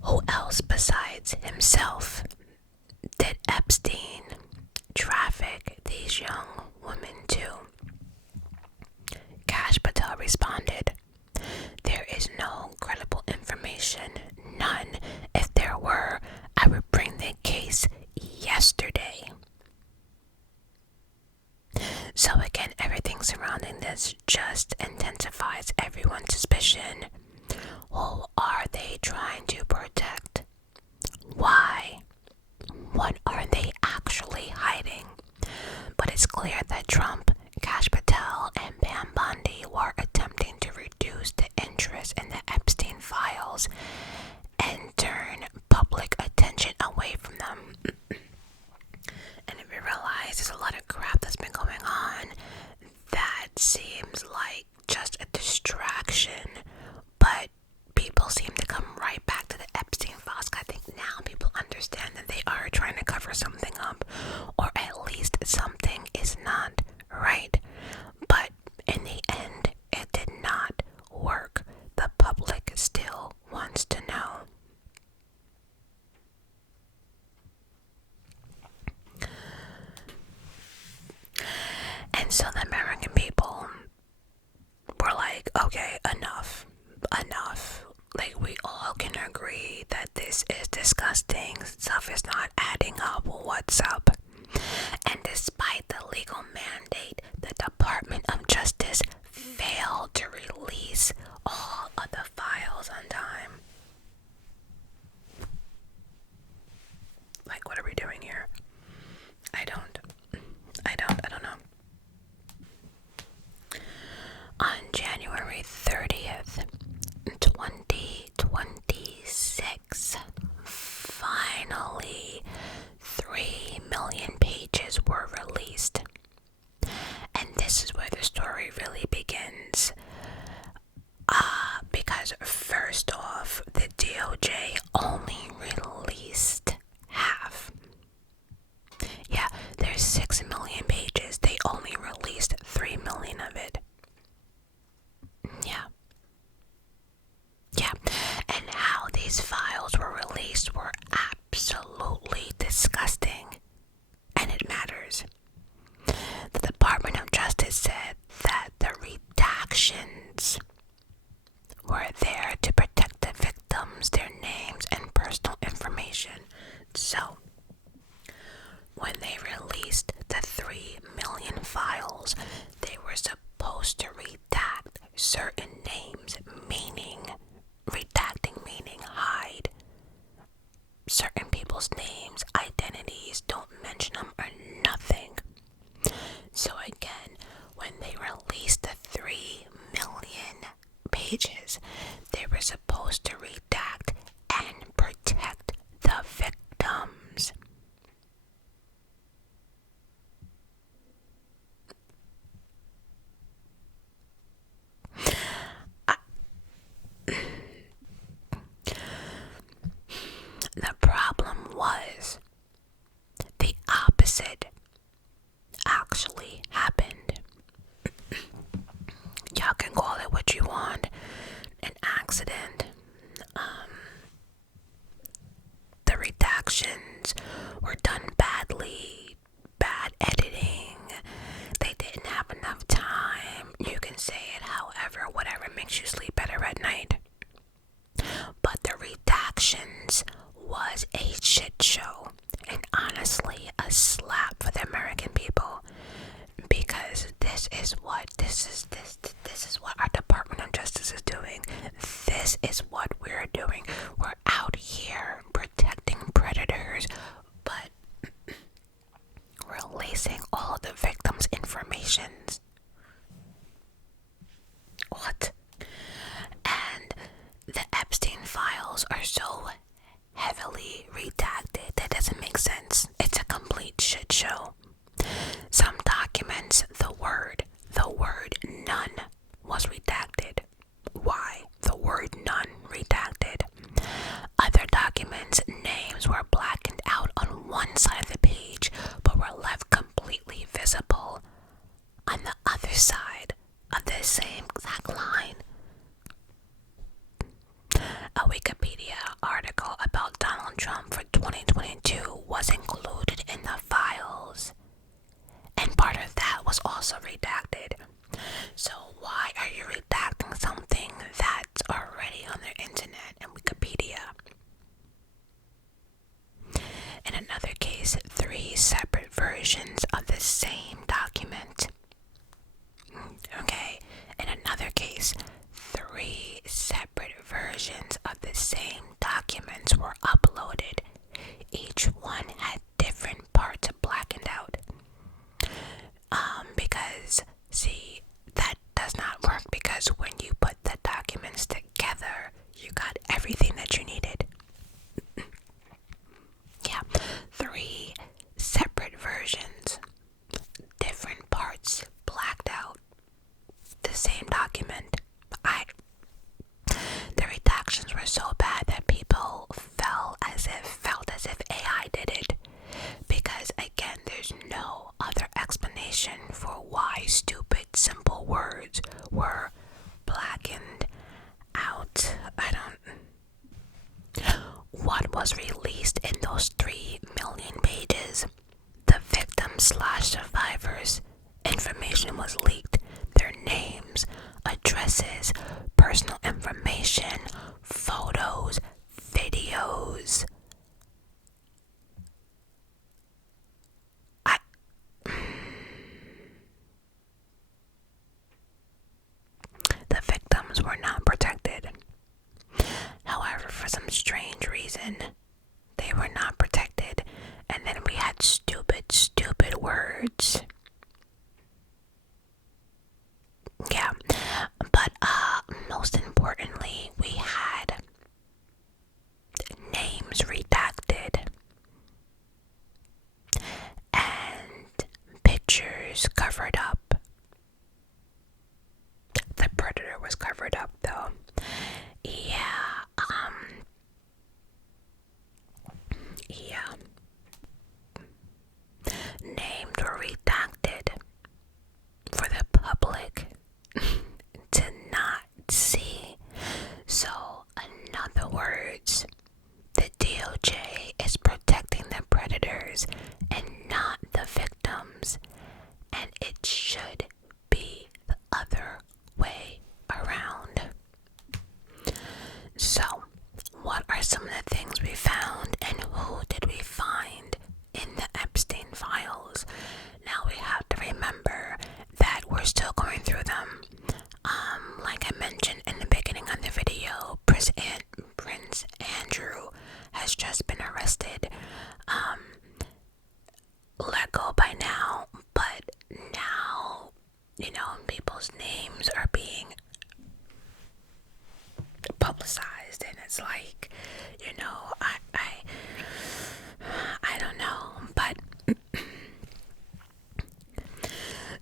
Who else besides himself did Epstein traffic these young women to? CashApp responded, "There is no credible information, none. If there were, I would bring the case yesterday." So again, everything surrounding this just intensifies everyone's suspicion. Who are they trying to protect? Why? What are they actually hiding? But it's clear that Trump, Kash Patel, and Pam Bondi were attempting to reduce the interest in the Epstein files and turn public attention away from them. And if you realize there's a lot of crap that's been going on, that seems like just a distraction, but people seem to come right back to the Epstein files. I think now people understand that they are trying to cover something up, or at least something is not right. But in the end, it did not work. The public still wants to know. And so the American people were like, okay, enough. Like, we all can agree that this is disgusting. Stuff is not adding up. What's up? And despite the legal mandate, the Department of Justice failed to release all of the files on time. Like, what are we doing here? I don't know. On January 30th, 2026, finally 3 million pages were released. And this is where the story really begins. Because first off, the DOJ only released half. Yeah, there's 6 million pages. They only released 3 million of it. Yeah. And how these files were released were absolutely disgusting. And it matters. The Department of Justice said that the redactions were there to protect the victims, their names, and personal information. So, when they released the 3 million files, they were supposed to redact certain names, redacting meaning hide certain people's names, identities, don't mention them or nothing. So again, when they released the 3 million pages, they were supposed to redact and protect the victims. The problem was the opposite actually happened. Y'all can call it what you want, an accident. The redactions were done badly, bad editing. They didn't have enough time. You can say it however, whatever makes you sleep better at night. But the redactions was a shit show, and honestly a slap for the American people, because this is what our Department of Justice is doing. This is what we're doing. We're out here protecting predators, but releasing all of the victims' informations. What? And the Epstein files are so heavily redacted that doesn't make sense. It's a complete shit show. Some documents, the word none was what was released in those 3 million pages. The victims/survivors' information was leaked. Their names, addresses, personal information, photos, videos. The victims were not protected. However, for some strange reason, they were not protected. And then we had stupid words. Yeah, but most importantly, we had names redacted and pictures covered up. The predator was covered up, though. Yeah. Names were redacted for the public to not see. So, in other words, the DOJ is protecting the predators and not the victims, and it should be the other way around. So, what are some of the things we found, and who did we find in the Epstein files? Now we have to remember that we're still going through them. Like I mentioned in the beginning of the video, Prince Andrew has just been arrested. Let go by now, but now, people's names are being publicized, and it's like, I don't know, but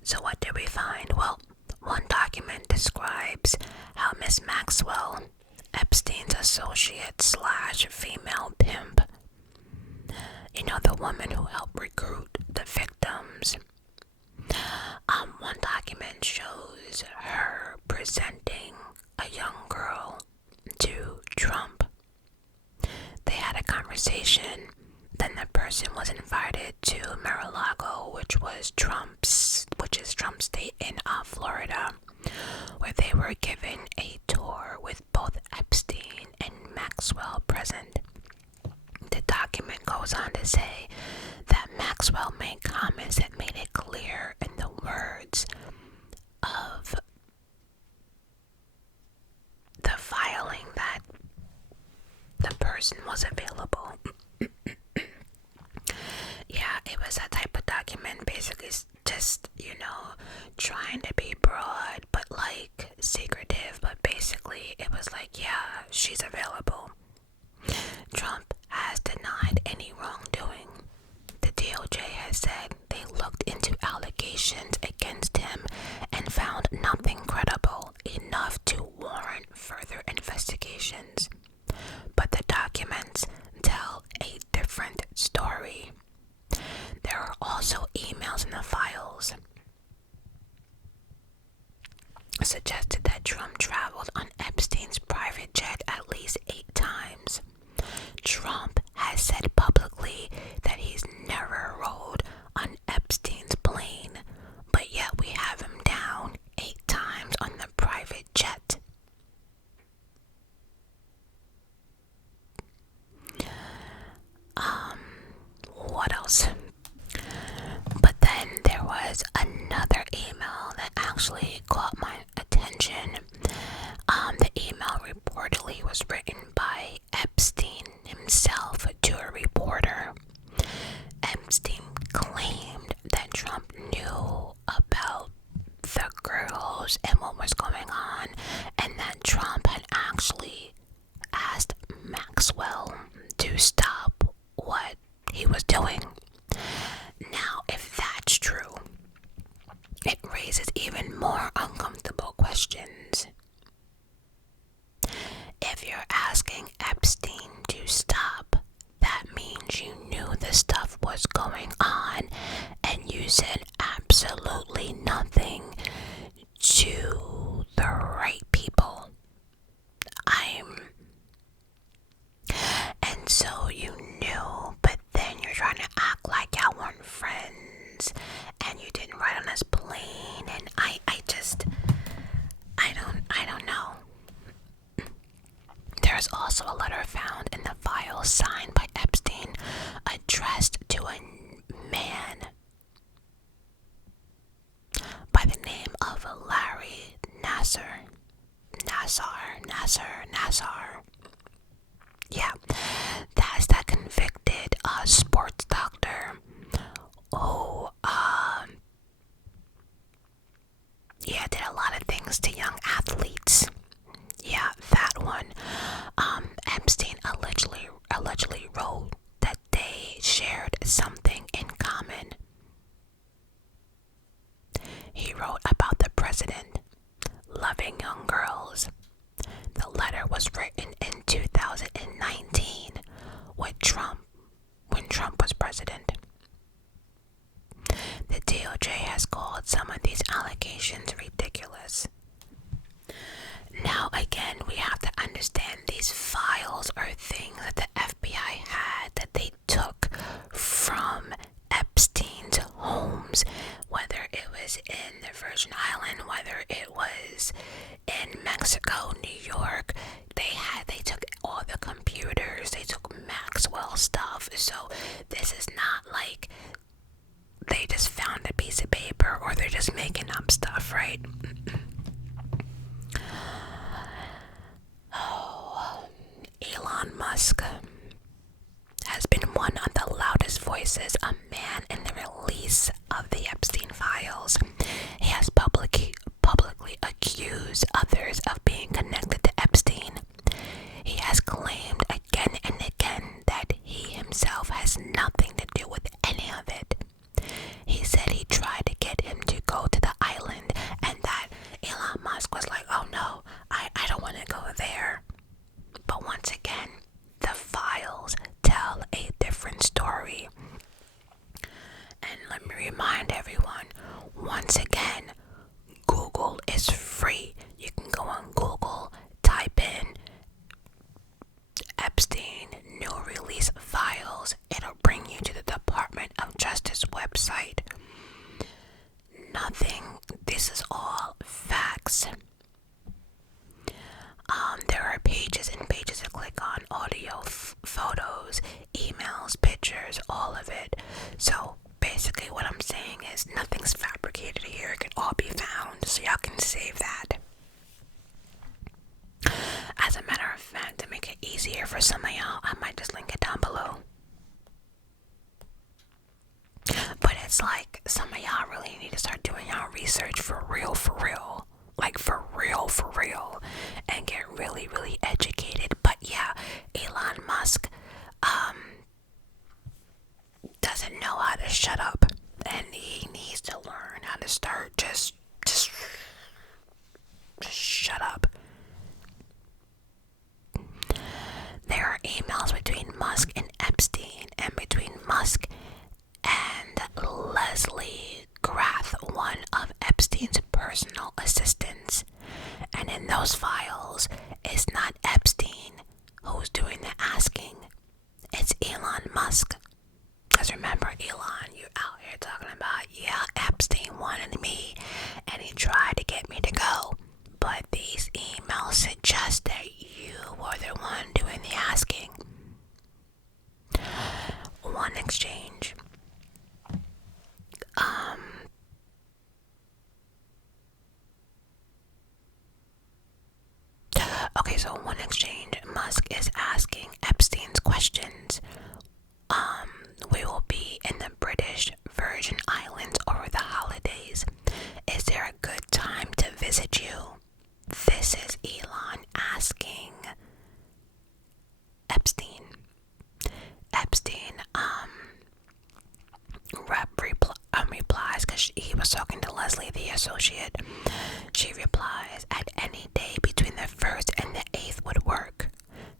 so what did we find? Well, one document describes how Miss Maxwell, Epstein's associate / female pimp, the woman who helped recruit the victims. One document shows her presenting a young girl to Trump. They had a conversation. Then the person was invited to Mar-a-Lago, which is Trump's state in Florida, where they were given a tour with both Epstein and Maxwell present. The document goes on to say that Maxwell made comments that made it clear in the words of the filing that the person was available. Yeah, it was that type of document, basically just, trying to be broad, but like secretive, but basically it was like, yeah, she's available. Trump has denied any wrongdoing. The DOJ has said they looked into allegations against him and found nothing credible enough to warrant further investigations. But the documents tell a different story. There are also emails in the files suggested that Trump traveled on Epstein's private jet at least 8 times. Trump has said publicly that he's never rode on Epstein's plane, but yet we have him down 8 times on the private jet. What else? But then there was another email that actually caught my attention. The email reportedly was written by Epstein himself to a reporter. Epstein claimed that Trump knew about the girls and what was going on, and that Trump had actually asked Maxwell to stop what he was doing. Now, if that's true, it raises even more uncomfortable questions. If you're asking Epstein to stop, that means you knew this stuff was going on and you said absolutely nothing to the right people. And so There's also a letter found in the file signed by Epstein addressed to a man by the name of Larry Nassar. Yeah, that's that convicted sports doctor who did a lot of things to young athletes. Yeah, that one. Epstein allegedly wrote that they shared something in common. He wrote about the president loving young girls. The letter was written in 2019 when Trump was president. The DOJ has called some of these allegations ridiculous. Now again, we have to understand these files are things that the FBI had that they took from Epstein's homes, whether it was in the Virgin Island, whether it was in Mexico, New York. They took all the computers, they took Maxwell stuff. So this is not like they just found a piece of paper or they're just making up stuff, right? Elon Musk has been one of the loudest voices, a man in the release of the Epstein files. He has publicly accused others of being connected to Epstein. He has claimed again and again that he himself has nothing to do with any of it. He said he tried to get him to go to the island and that Elon Musk was like, oh no, I don't want to go there. But once again, the files tell a different story. And let me remind everyone, once again, Google is free. You can go on Google, type in Epstein new release files. It'll bring you to the Department of Justice website. This is all facts. There are pages and pages to click on, audio, photos, emails, pictures, all of it. So basically what I'm saying is nothing's fabricated here. It can all be found, so y'all can save that. As a matter of fact, to make it easier for some of y'all, I might just link it down below. But it's like some of y'all really need to start doing y'all research for real. Like for real. And get really educated. But yeah, Elon Musk doesn't know how to shut up. And he needs to learn how to start just shut up. There are emails between Musk and Epstein and between Musk and Leslie Grath, one of Epstein's personal assistants. And in those files, it's not Epstein who's doing the asking. It's Elon Musk. Because remember, Elon, you're out here talking about, yeah, Epstein wanted me and he tried to get me to go. But these emails suggest that you were the one doing the asking. One exchange. Okay, so one exchange, Musk is asking Epstein's questions. We will be in the British Virgin Islands over the holidays. Is there a good time to visit you? This is Elon asking Epstein. Epstein replies, because he was talking to Leslie, the associate. She replies, at any day between the 1st and the 8th would work.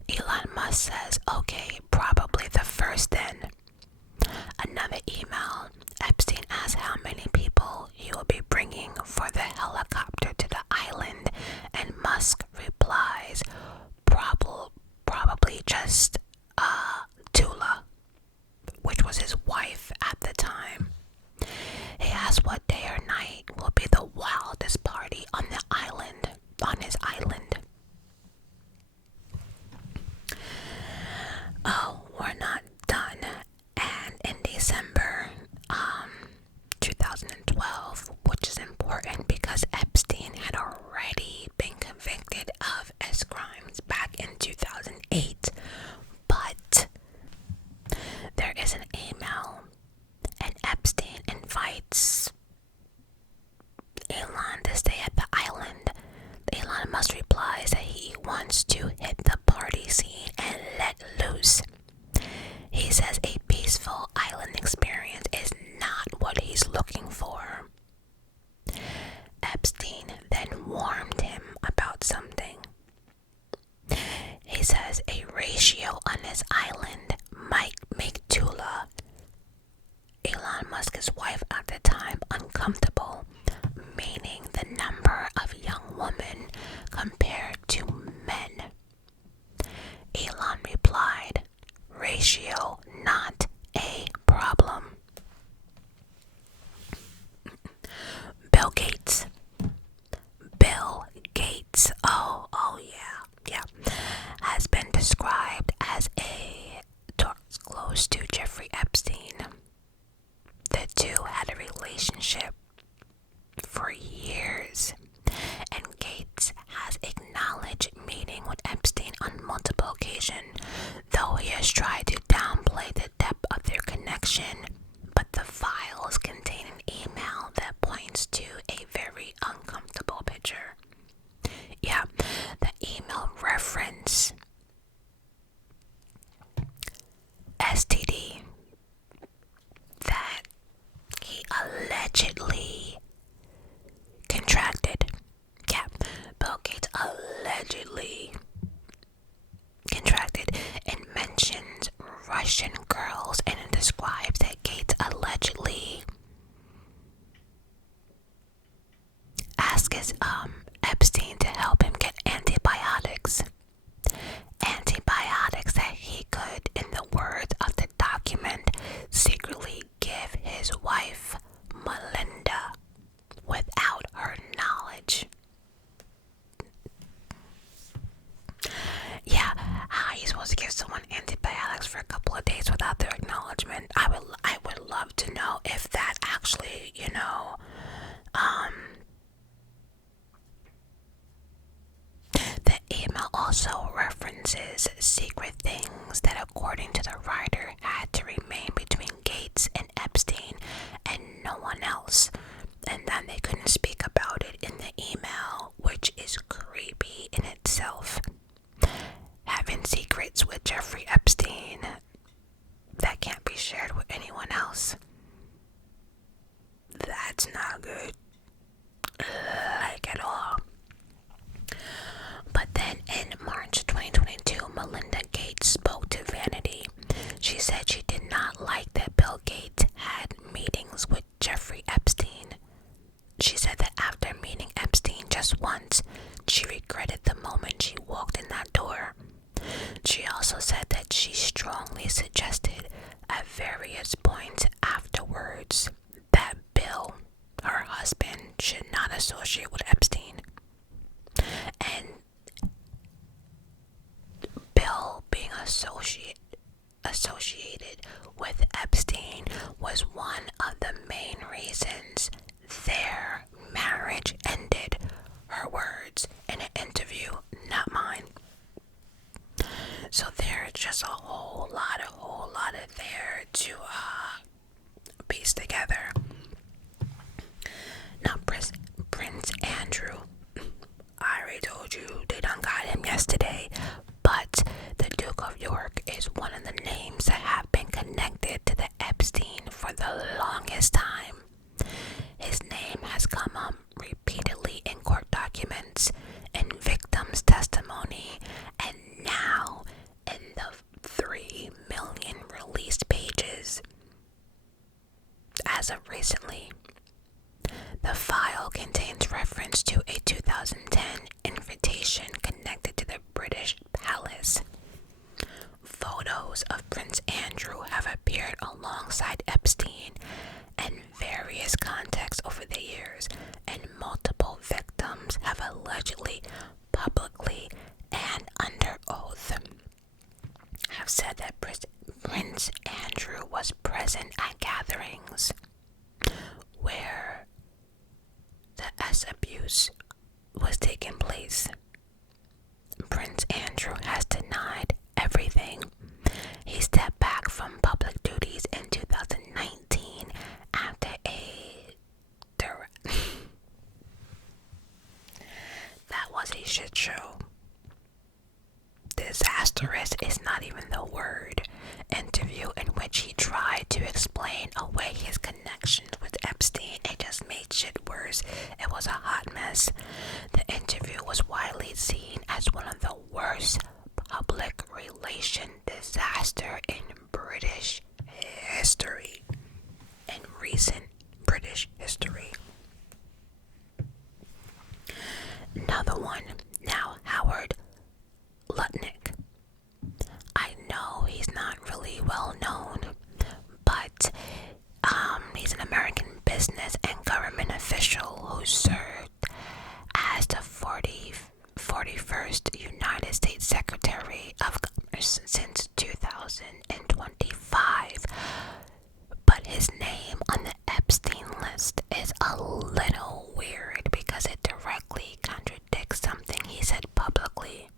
Elon Musk says, okay, probably the 1st then. Another email, Epstein asks how many people he will be bringing for the helicopter to the island, and Musk replies, probably just Tula, which was his wife at the time. He asks what day or night will be the wildest party on his island. wants to hit the party scene and let loose. He says a peaceful island experience is not what he's looking for. Epstein then warned him about something. He says a ratio on his island might make Tula, Elon Musk's wife at the time, uncomfortable, meaning the number of young women compared to men. Elon replied, ratio not a problem. Bill Gates. Oh yeah, has been described as a talks close to Jeffrey Epstein. The two had a relationship for years, and Gates has acknowledged meeting with Epstein on multiple occasions, though he has tried to downplay the depth of their connection. But the files contain an email that points to a very uncomfortable picture. Yeah, the email reference STD that he allegedly contracted. Yeah, Bill Gates allegedly contracted, and mentions Russian girls, and it describes that Gates allegedly asks Epstein to help him get antibiotics. Antibiotics that he could, in the words of the document, secretly give his wife, Melinda, without her knowledge. Yeah, how are you supposed to give someone antibiotics for a couple of days without their acknowledgement? I would love to know if that actually, the email also references secret things that, according to the writer, had to remain between Gates and Epstein and no one else. And then they couldn't speak about it in the email, which is creepy in itself. Having secrets with Jeffrey Epstein that can't be shared with anyone else. That's not good. Like at all. But then in March 2022, Melinda Gates spoke to Vanity. She said she did not like that Bill Gates had meetings with Jeffrey Epstein. She said that after meeting Epstein just once, she regretted the moment she walked in that door. She also said that she strongly suggested at various points afterwards that Bill, her husband, should not associate with Epstein. And Bill being associated with Epstein was one of the main reasons their marriage ended. Her words in an interview, not mine. So there's just a whole lot of there to piece together. Now Prince Andrew, I already told you they done got him yesterday, but the Duke of York is one of the names that have been connected to the Epstein for the longest time. His name has come up repeatedly in court documents, in victims' testimony, and now in the 3 million released pages. As of recently, the file contains reference to a 2010 invitation connected to the British Palace. Photos of Prince Andrew have appeared alongside Epstein in various contexts over the years, and multiple victims have allegedly, publicly, and under oath, have said that Prince Andrew was present at gatherings where the abuse was taking place. Prince Andrew has denied everything. He stepped back from public duties in 2019 after that was a shit show. disastrous is not even the word, interview in which he tried to explain away his connections with Epstein. It just made shit worse. It was a hot mess. The interview was widely seen as one of the worst public relation disaster in British history. In recent British history. Another one. Now, Howard Lutnick. I know he's not really well known, but he's an American business and government official who served as the 41st United States Secretary of Commerce since 2025. But his name on the Epstein list is a little weird because it directly contradicts something he said publicly.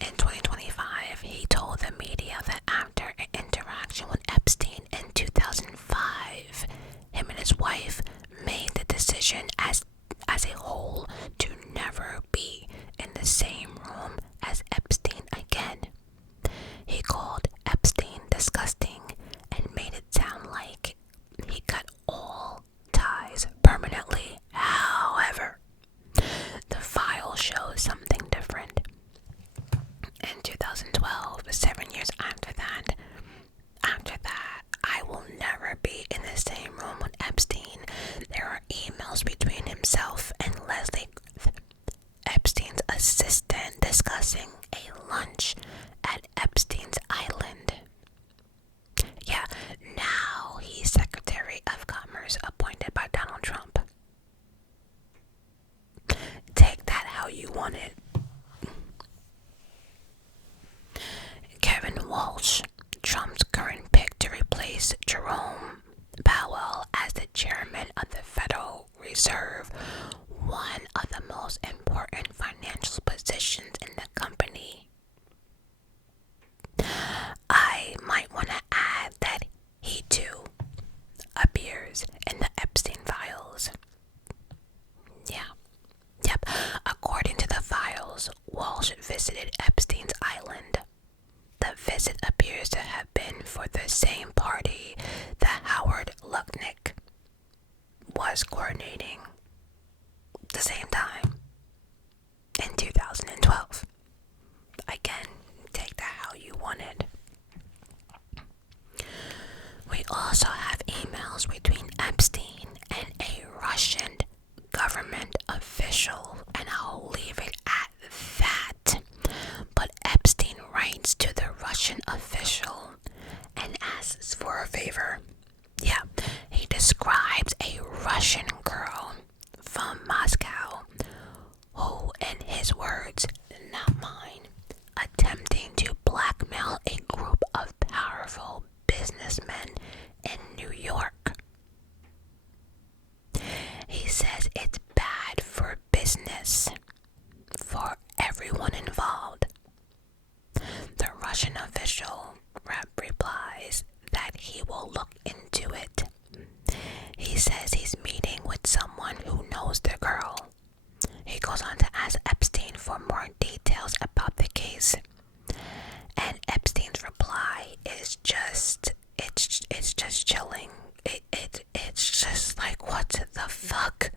In 2025, he told the media that after an interaction with Epstein in 2005, him and his wife made the decision as a whole to never be in the same room as Epstein again. He called Epstein disgusting and made it sound like he cut all ties permanently. However, the file shows something different. In 2012, 7 years after that, I will never be in the same room with Epstein. There are emails between himself and Leslie, Epstein's assistant, discussing a lunch at Epstein's Island. Yeah, now he's Secretary of Commerce appointed by Donald Trump. Take that how you want it. Kevin Walsh, Trump's current pick to replace Jerome Powell as the chairman of the Federal Reserve, one of the most important financial positions in the company. I might want to add that he too appears in the Epstein files. Yep. According to the files, Walsh visited Epstein's Island. The visit appears to have been for the same party that Howard Lutnick was coordinating the same time in 2012. Again, take that how you want it. We also have emails between Epstein and a Russian government official, and I'll leave it at that. But Epstein writes to the Russian official and asks for a favor. Yeah, he describes a Russian girl from Moscow who, in his words, not mine, attempting to blackmail a group of powerful businessmen in New York. He says it's bad for business, for everyone involved. The Russian official replies that he will look into it. He says he's meeting with someone who knows the girl. He goes on to ask Epstein for more details about the case. And Epstein's reply is just, it's just chilling. It's just like, what the fuck?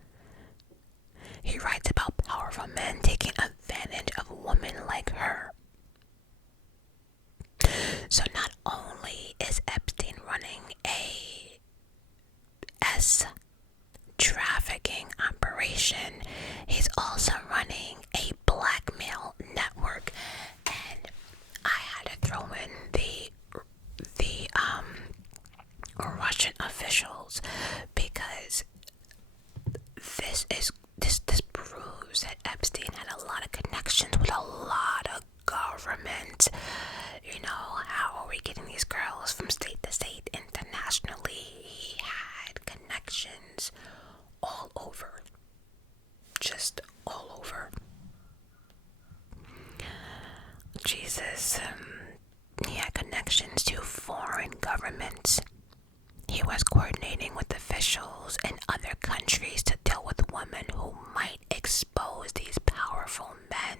He writes about powerful men taking advantage of women like her. So not only is Epstein running a trafficking operation, he's also running a blackmail network. And I had to throw in the Russian officials because this proves that Epstein had a lot of connections with a lot of government. You know, how are we getting these girls from state to state internationally? He had connections all over. Just all over. Jesus. He had connections to foreign governments. He was coordinating with officials in other countries to deal with women who might expose these powerful men.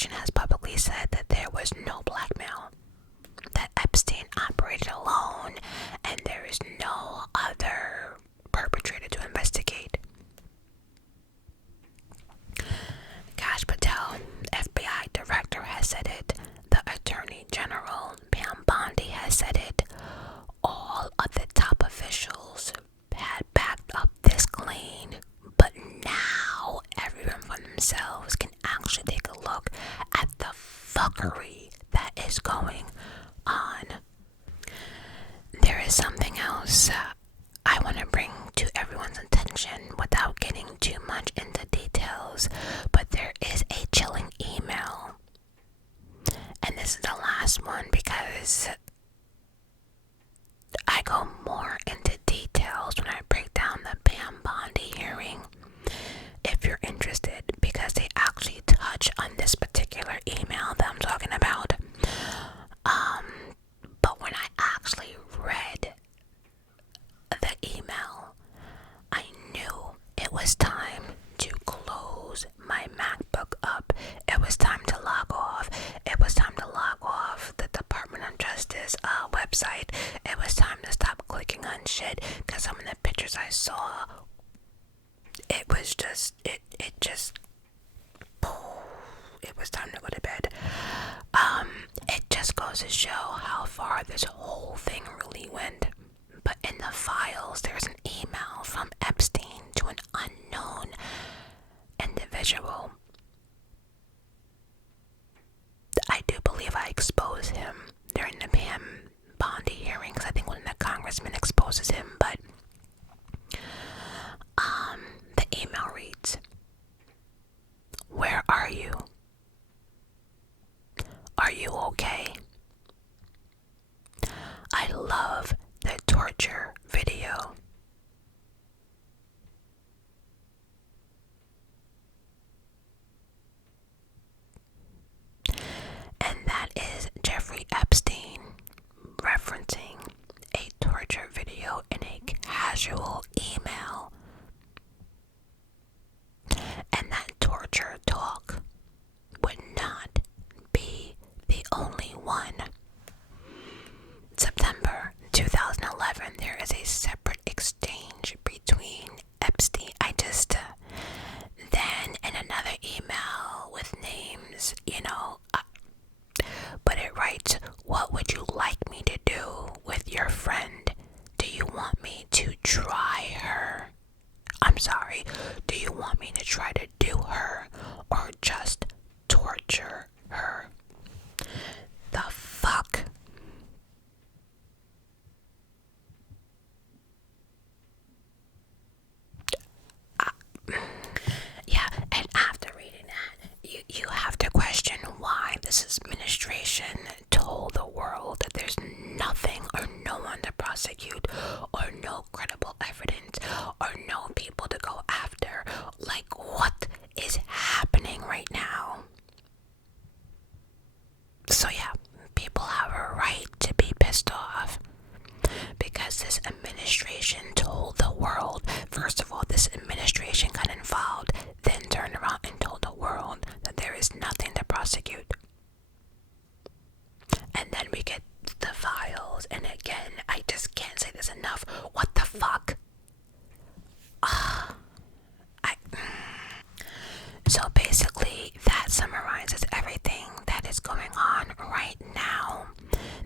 administration has publicly said that there was no blackmail, that Epstein operated alone, and there is no other perpetrator to investigate. Kash Patel, FBI director, has said it. The Attorney General, Pam Bondi, has said it. All of the top officials had backed up this claim, but now everyone for themselves can actually take a look at the fuckery that is going on. There is something else I want to bring to everyone's attention without getting too much into details, but there is a chilling email. And this is the last one because I go more into details when I break down the Pam Bondi hearing, if you're interested, because they actually touch on this particular email that I'm talking about. But when I actually read the email, I knew it was time to close my MacBook up. It was time to log off. It was time to log off the Department of Justice website. It was time to stop clicking on shit, because some of the pictures I saw, it was just, it was time to go to bed. It just goes to show how far this whole thing really went. But in the files, there's an email from Epstein to an unknown individual. I do believe I exposed him during the Pam Bondi hearings. I think when the congressman exposes him, but the email reads, "Where are you? Are you okay? I love the torture video. And that is Jeffrey Epstein referencing a torture video in a casual email. And that torture talk would not be the only one. September 2011, there is a separate exchange between Epstein. Then in another email with names, but it writes, "What would you like me to do with your friend? Do you want me to try her? I'm sorry, do you want me to try to do her or just torture her?" The fuck? Yeah, and after reading that, you have to question why this administration told the world that there's nothing or no one to prosecute or no credible evidence or no people to go after. Like, what is happening right now? So yeah, people have a right to be pissed off because this administration told the world. First of all, this administration got involved, then turned around and told the world that there is nothing to prosecute. And then we get the files, and again, I just can't say this enough. What the fuck? So basically, that summarizes everything that is going on right now.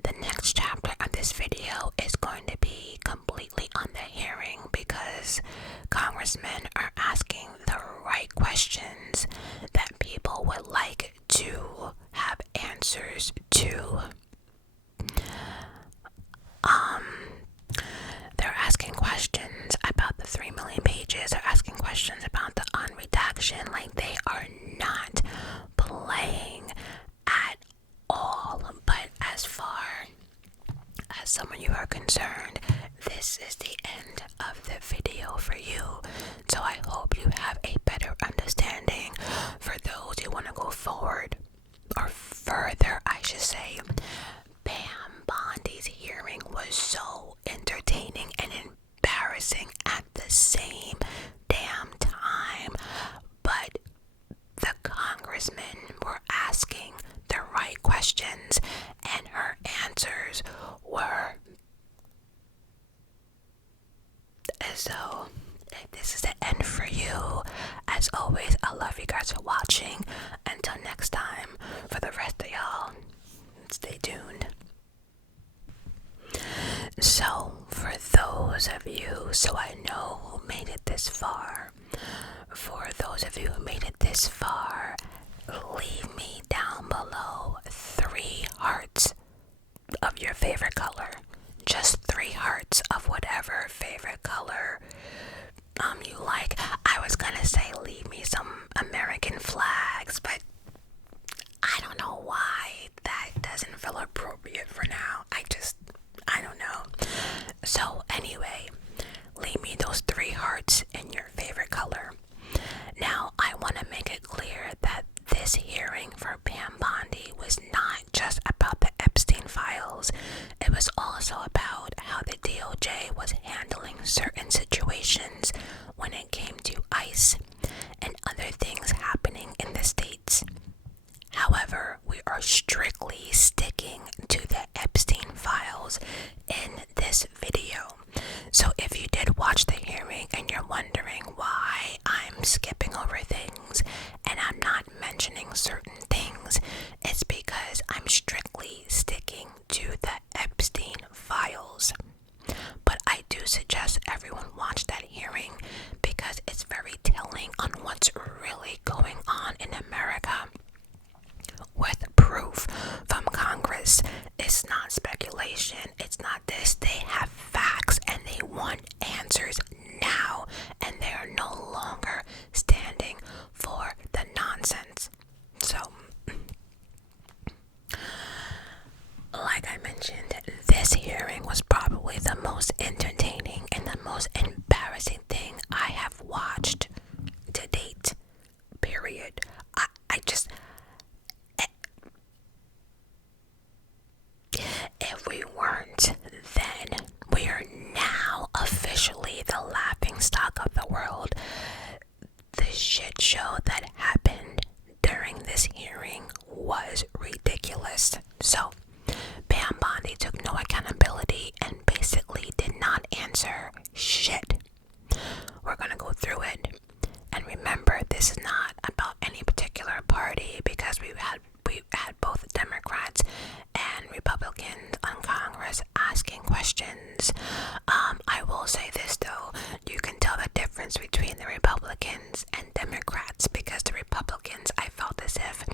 The next chapter of this video is going to be completely on the hearing because congressmen are asking the right questions that people would like to have answers to. They're asking questions about the 3 million pages. They're asking questions about the unredaction. Like, they are not playing at all. But as far as some of you are concerned, So, if this is the end for you, as always, I love you guys for watching. Until next time, for the rest of y'all, stay tuned. So, for those of you, so I know who made it this far, for those of you who made it this far, leave me down below 3 hearts of your favorite color. Just 3 hearts of whatever favorite color you like. I was gonna say leave me some American flags, but I don't know why that doesn't feel appropriate for now. I don't know. So anyway, leave me those 3 hearts in your favorite color. Now, I want to make it clear that this hearing for Pam Bondi was not just about the Epstein files. It was also about how the DOJ was handling certain situations when it came to ICE and other things happening in the States. However, we are strictly sticking to the Epstein files in this video. So if you did watch the hearing and you're wondering why I'm skipping over things and I'm not mentioning certain things, it's because I'm strictly sticking to the Epstein files. But I do suggest everyone watch that hearing because it's very telling on what's really going on in America. With proof from Congress. It's not speculation. It's not this. They have facts and they want answers now, and they are no longer standing for the nonsense. So, like I mentioned, this hearing was probably the most entertaining and the most embarrassing thing I have watched to date. Period. If we weren't then, we are now officially the laughing stock of the world. The shit show that happened during this hearing was ridiculous. So, Pam Bondi took no accountability and basically did not answer shit. We're gonna go through it. And remember, this is not about any particular party because we had both Democrats and Republicans on Congress asking questions. I will say this though, you can tell the difference between the Republicans and Democrats because the Republicans, I felt as if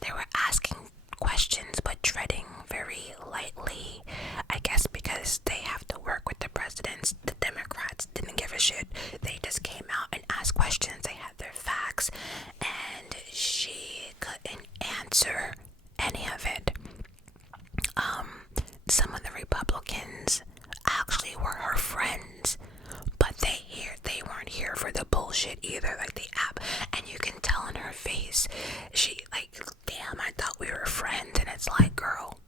they were asking questions but treading very lightly. I guess because they have to work with the presidents. The Democrats didn't give a shit. They just came out and asked questions. They had their facts and she couldn't answer any of it. Some of the Republicans actually were her friends, but they weren't here for the bullshit either, like the app. And you can tell in her face, she like, damn, I thought we were friends. And it's like, girl,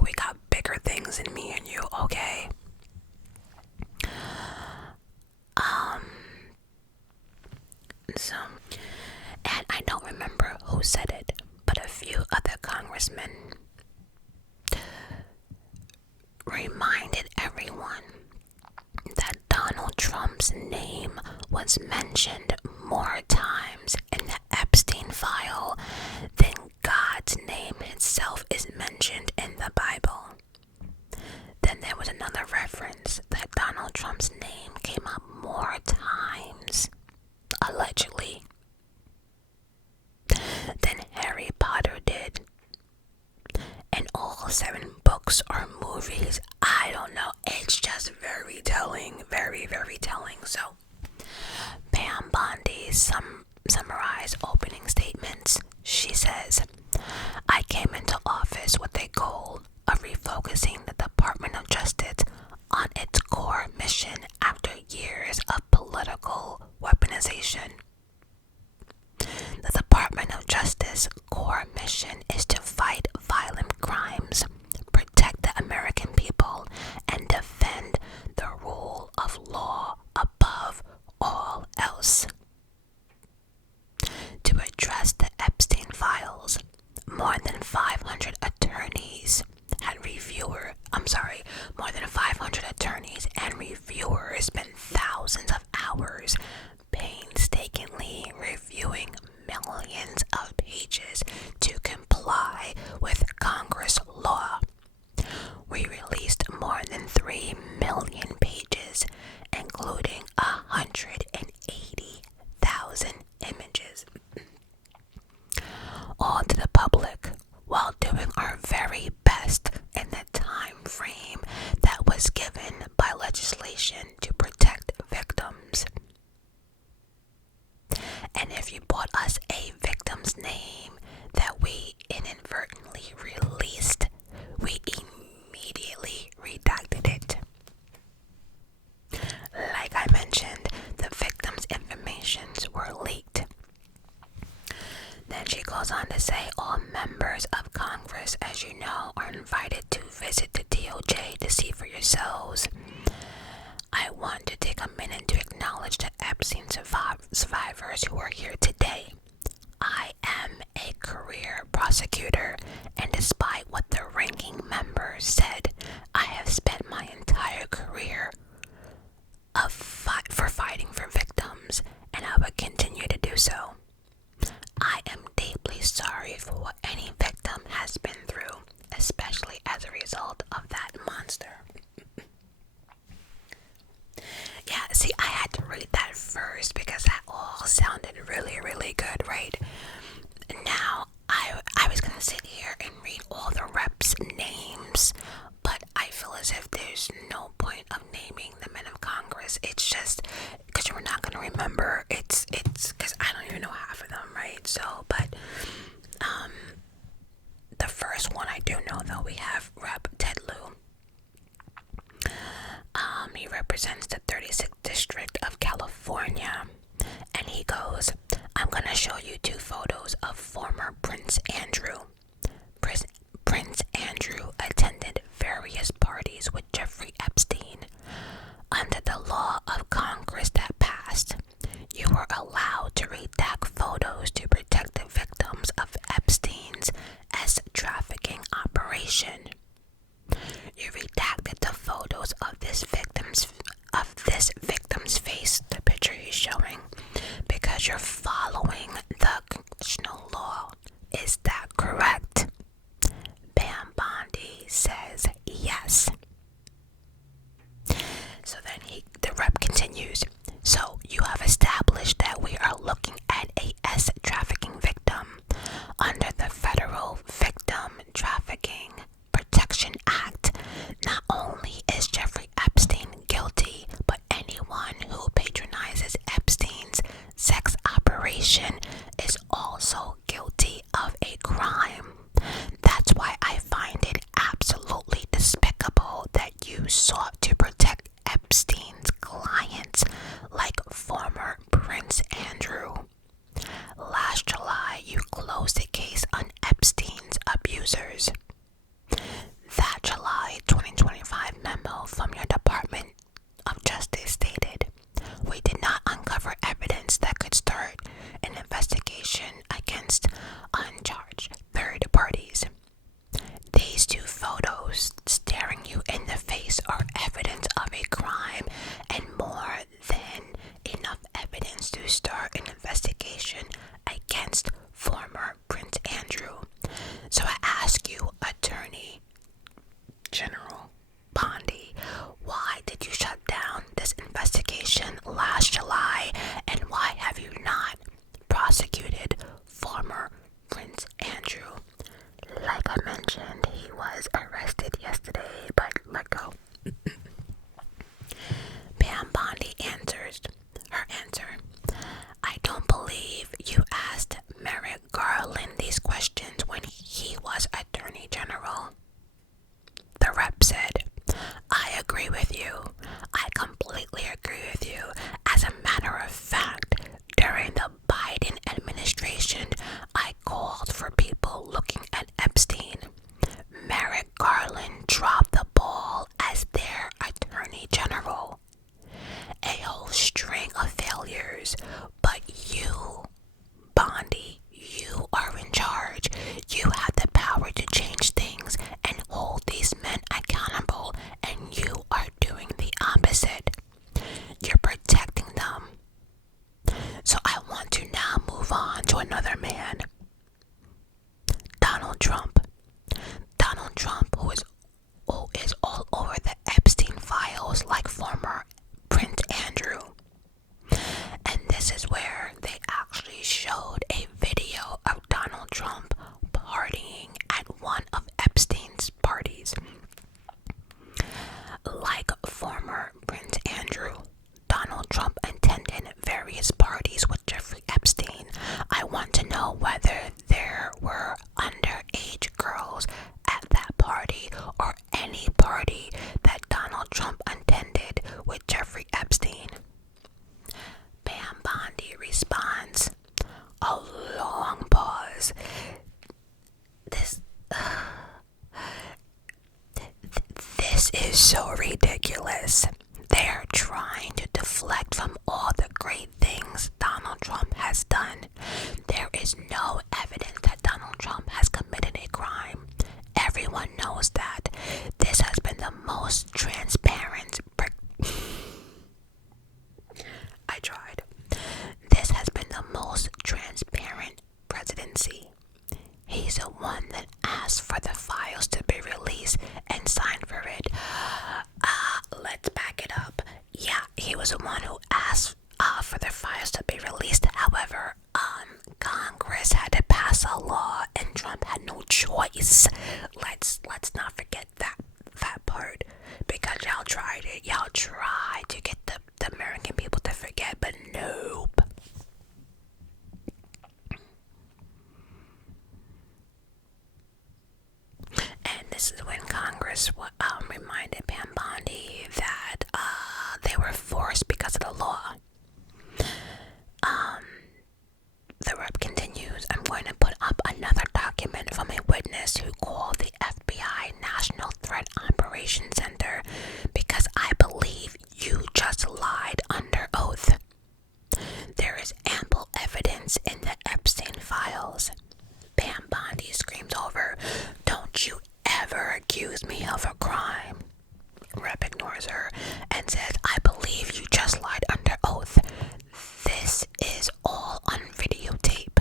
we got bigger things than me and you, okay? So, and I don't remember who said it, but a few other congressmen reminded everyone that Donald Trump's name was mentioned more times in the Epstein file than God's name itself is mentioned in the Bible. Then there was another reference that Donald Trump's name came up more times, allegedly, than Harry Potter did. And all 7 books or movies, I don't know, it's just very telling, very, very telling. So, Pam Bondi summarized opening statements. She says, I came into office with a goal of refocusing the Department of Justice on its core mission after years of political weaponization. The Department of Justice core mission is to fight violent crimes, protect the American people, and defend the rule of law above all else. To address the Epstein files, more than 500 attorneys and reviewers spent want to take a minute to acknowledge the Epstein survivors who are here today. I am a career prosecutor, and despite what the ranking member said, I have spent my entire career for fighting for victims, and I will continue to do so. I am deeply sorry for what any victim has been through, especially as a result of that monster. Yeah, see, I had to read that first because that all sounded really, really good, right? Now, I was gonna sit here and read all the reps' names, but I feel as if there's no point of naming the men of Congress. It's just because we're not gonna remember. It's because I don't even know half of them, right? So, but the first one I do know, though, we have Rep. Ted Lieu. He represents the 36th District of California, and he goes, I'm going to show you two photos of former Prince Andrew. Prince Andrew attended various parties with Jeffrey Epstein. Under the law of Congress that passed, you were allowed to redact photos to protect the victims of Epstein's trafficking operation. You redacted the photos of this victim's face, the picture he's showing, because you're following the congressional law. Is that correct? Pam Bondi says yes. So then the rep continues. So you have established that we are looking at a trafficking victim under the Federal Victim Trafficking Protection Act. Not only is Jeffrey Epstein guilty, but anyone who patronizes Epstein's sex operation is also guilty of a crime. That's why I find it absolutely despicable that you sought to protect Epstein's clients like former Prince Andrew. Last July, you closed the case on Epstein's abusers. That July 2025 memo from your Department of Justice stated, we did not uncover evidence that could start an investigation against uncharged third parties. These two photos staring you in the face are evidence of a crime and more than enough evidence to start an investigation against former Prince Andrew. So I ask you, Attorney General Bondi, why did you shut down this investigation last July, and why have you not prosecuted former Prince Andrew? Like I mentioned, he was arrested yesterday but let go. Pam Bondi answers her answer. I don't believe you asked Merrick Garland these questions when he was Attorney General. The rep said, I agree with you. I completely agree with you. As a matter of fact, during the Biden administration, I called for people looking at Epstein. Merrick Garland dropped the ball as their Attorney General. A whole string of failures, but you, Bondi, you are in charge. You have the power to change things and hold these men accountable, and you are doing the opposite. You're protecting them. So I want to now move on to another man. Donald Trump. Donald Trump, who is all over the Epstein files like former Prince Andrew. And this is where they actually showed a video of Donald Trump partying at one of Epstein's parties. Like former Prince Andrew, Donald Trump attended various parties with Jeffrey Epstein. I want to know whether there were underage girls at that party or any party that Donald Trump attended with Jeffrey Epstein. Pam Bondi responds, a long pause. This is so ridiculous. They're trying was the one who asked for the files to be released. However, Congress had to pass a law, and Trump had no choice. Let's not forget that part, because y'all tried it. Y'all tried to get the American people to forget, but nope. And this is when Congress reminded Pam Bondi that they were forced because of the law. The rep continues, I'm going to put up another document from a witness who called the FBI National Threat Operations Center because I believe you just lied under oath. There is ample evidence in the Epstein files. Pam Bondi screams over, don't you ever accuse me of a crime. Rep ignores her and says, I believe you just lied under oath. This is all on videotape.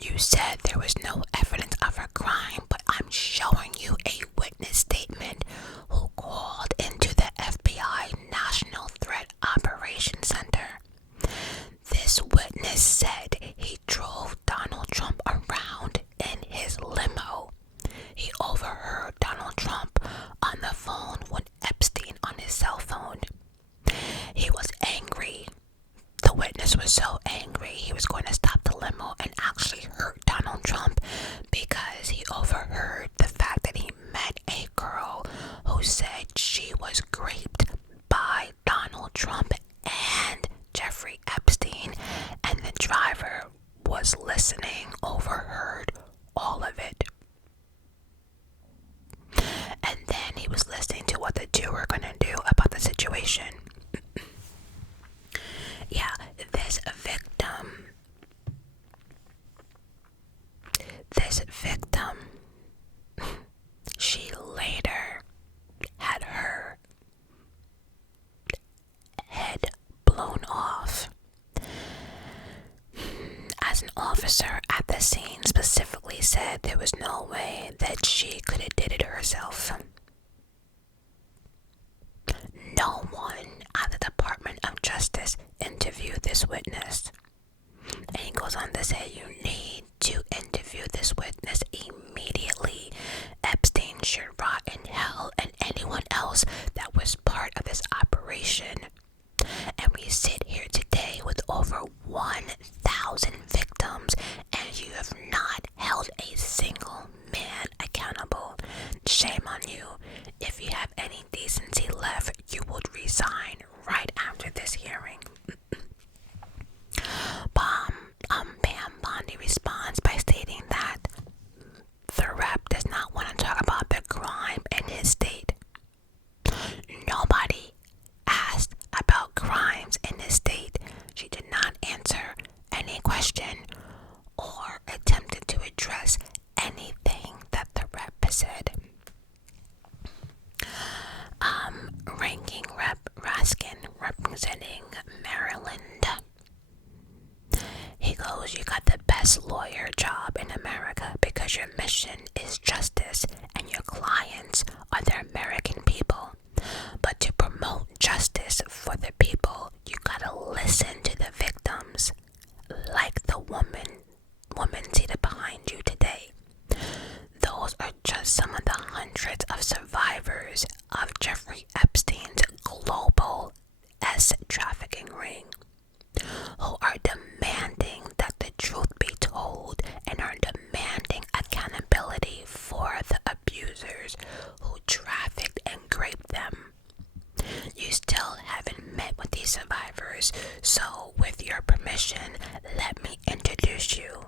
You said there was no evidence of a crime, but I'm showing you a witness statement who called into the FBI National Threat Operations Center. This witness said he drove Donald Trump around in his limo. He overheard Donald Trump on the phone with Epstein on his cell phone. He was angry. The witness was so angry he was going to stop the limo and actually hurt Donald Trump because he overheard the fact that he met a girl who said she was raped by Donald Trump and Jeffrey Epstein, and the driver was listening, overheard all of it. And then he was listening to what the two were going to do about the situation. Yeah, this victim, she later had her head blown off. As an officer at the scene specifically said there was no way that she could have did it herself. No one at the Department of Justice interviewed this witness. And he goes on to say, you need to interview this witness immediately. Epstein should rot in hell, and anyone else that was part of this operation. And we sit here today with over 1,000 victims, and you have not held a single man accountable. Shame on you. If you have any decency left, you would resign right after this hearing. Pam Bondi responds by stating that the rep does not want to talk about the crime in his state. Nobody asked about crimes in his state. She did not answer any question or attempted to address anything that the rep said. Ranking Rep Raskin, representing Maryland. He goes, you got the best lawyer job in America because your mission is justice and your clients are the American people. But to promote justice for the people, you gotta listen to the victims, like the woman seated behind you today. Those are just some of the hundreds of survivors of Jeffrey Epstein's global trafficking ring, who are demanding that the truth be told and are demanding accountability for the abusers who trafficked and raped them. You still haven't met with these survivors, so with your permission, let me introduce you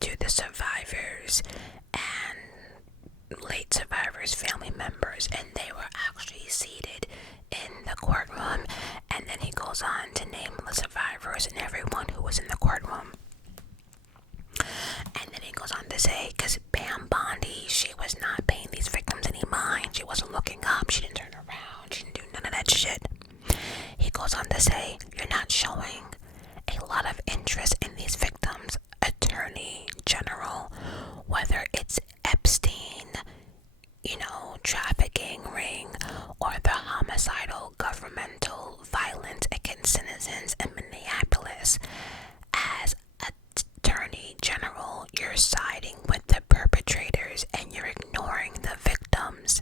to the survivors and late survivors' family members. And they were actually seated in the courtroom, and then he goes on to name the survivors and everyone who was in the courtroom. And then he goes on to say, because Pam Bondi, she was not paying these victims any mind. She wasn't looking up. She didn't turn around. She didn't do none of that shit. He goes on to say, you're not showing a lot of interest in these victims. Attorney General, whether it's Epstein, trafficking ring, or the homicidal government governmental violence against citizens in Minneapolis. As Attorney General, you're siding with the perpetrators and you're ignoring the victims.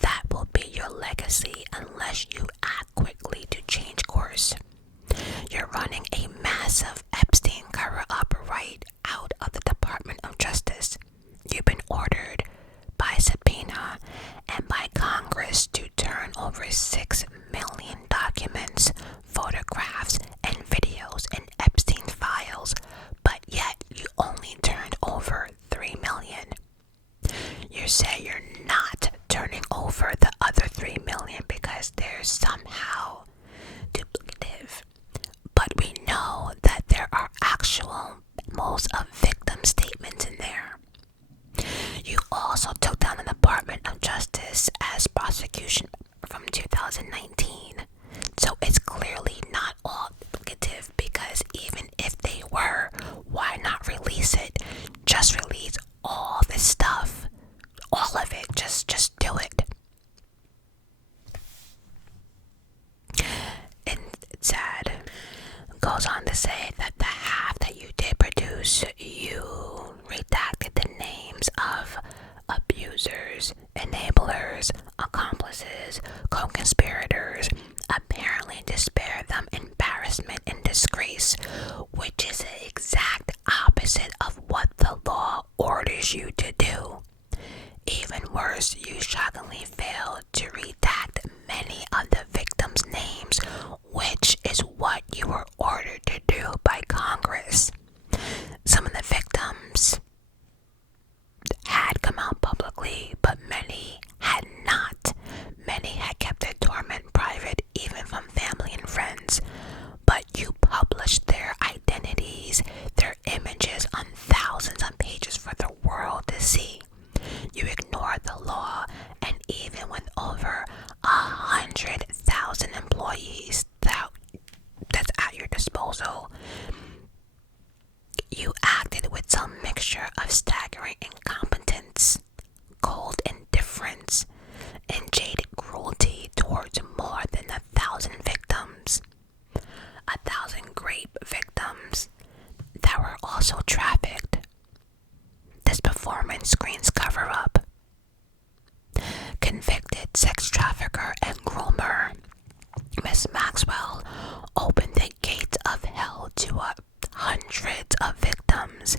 That will be your legacy unless you act quickly to change course. You're running a massive Epstein cover-up right out of the Department of Justice. You've been ordered by subpoena and by Congress to turn over 6 million documents, photographs, and videos in Epstein's files, but yet you only turned over 3 million. You say you're not turning over the other 3 million because they're somehow duplicative. But we know that there are actual most of victim statements in there. You also took down the Department of Justice as prosecution from 2019. So it's clearly not all duplicative, because even if they were, why not release it? Just release all this stuff. All of it. Just do it. And it's sad. Goes on to say that the half that you did produce, you redacted the names of abusers, enablers, accomplices, co-conspirators, apparently to spare them embarrassment and disgrace, which is the exact opposite of what the law orders you to do. Even worse, you shockingly failed to redact many of the victims' names, which is what you were ordered to do by Congress. Some of the victims had come out publicly, but many had not. Many had kept their torment private, even from family and friends. But you published their identities, their images on thousands of pages for the world to see. You ignored the law, and even with over 100,000 employees that's at your disposal, you acted with some mixture of staggering incompetence, cold indifference, and jaded cruelty towards more than 1,000 victims. 1,000 rape victims that were also trafficked. This performance screens cover up. Convicted sex trafficker and groomer, Miss Maxwell opened the gates of hell to hundreds of victims.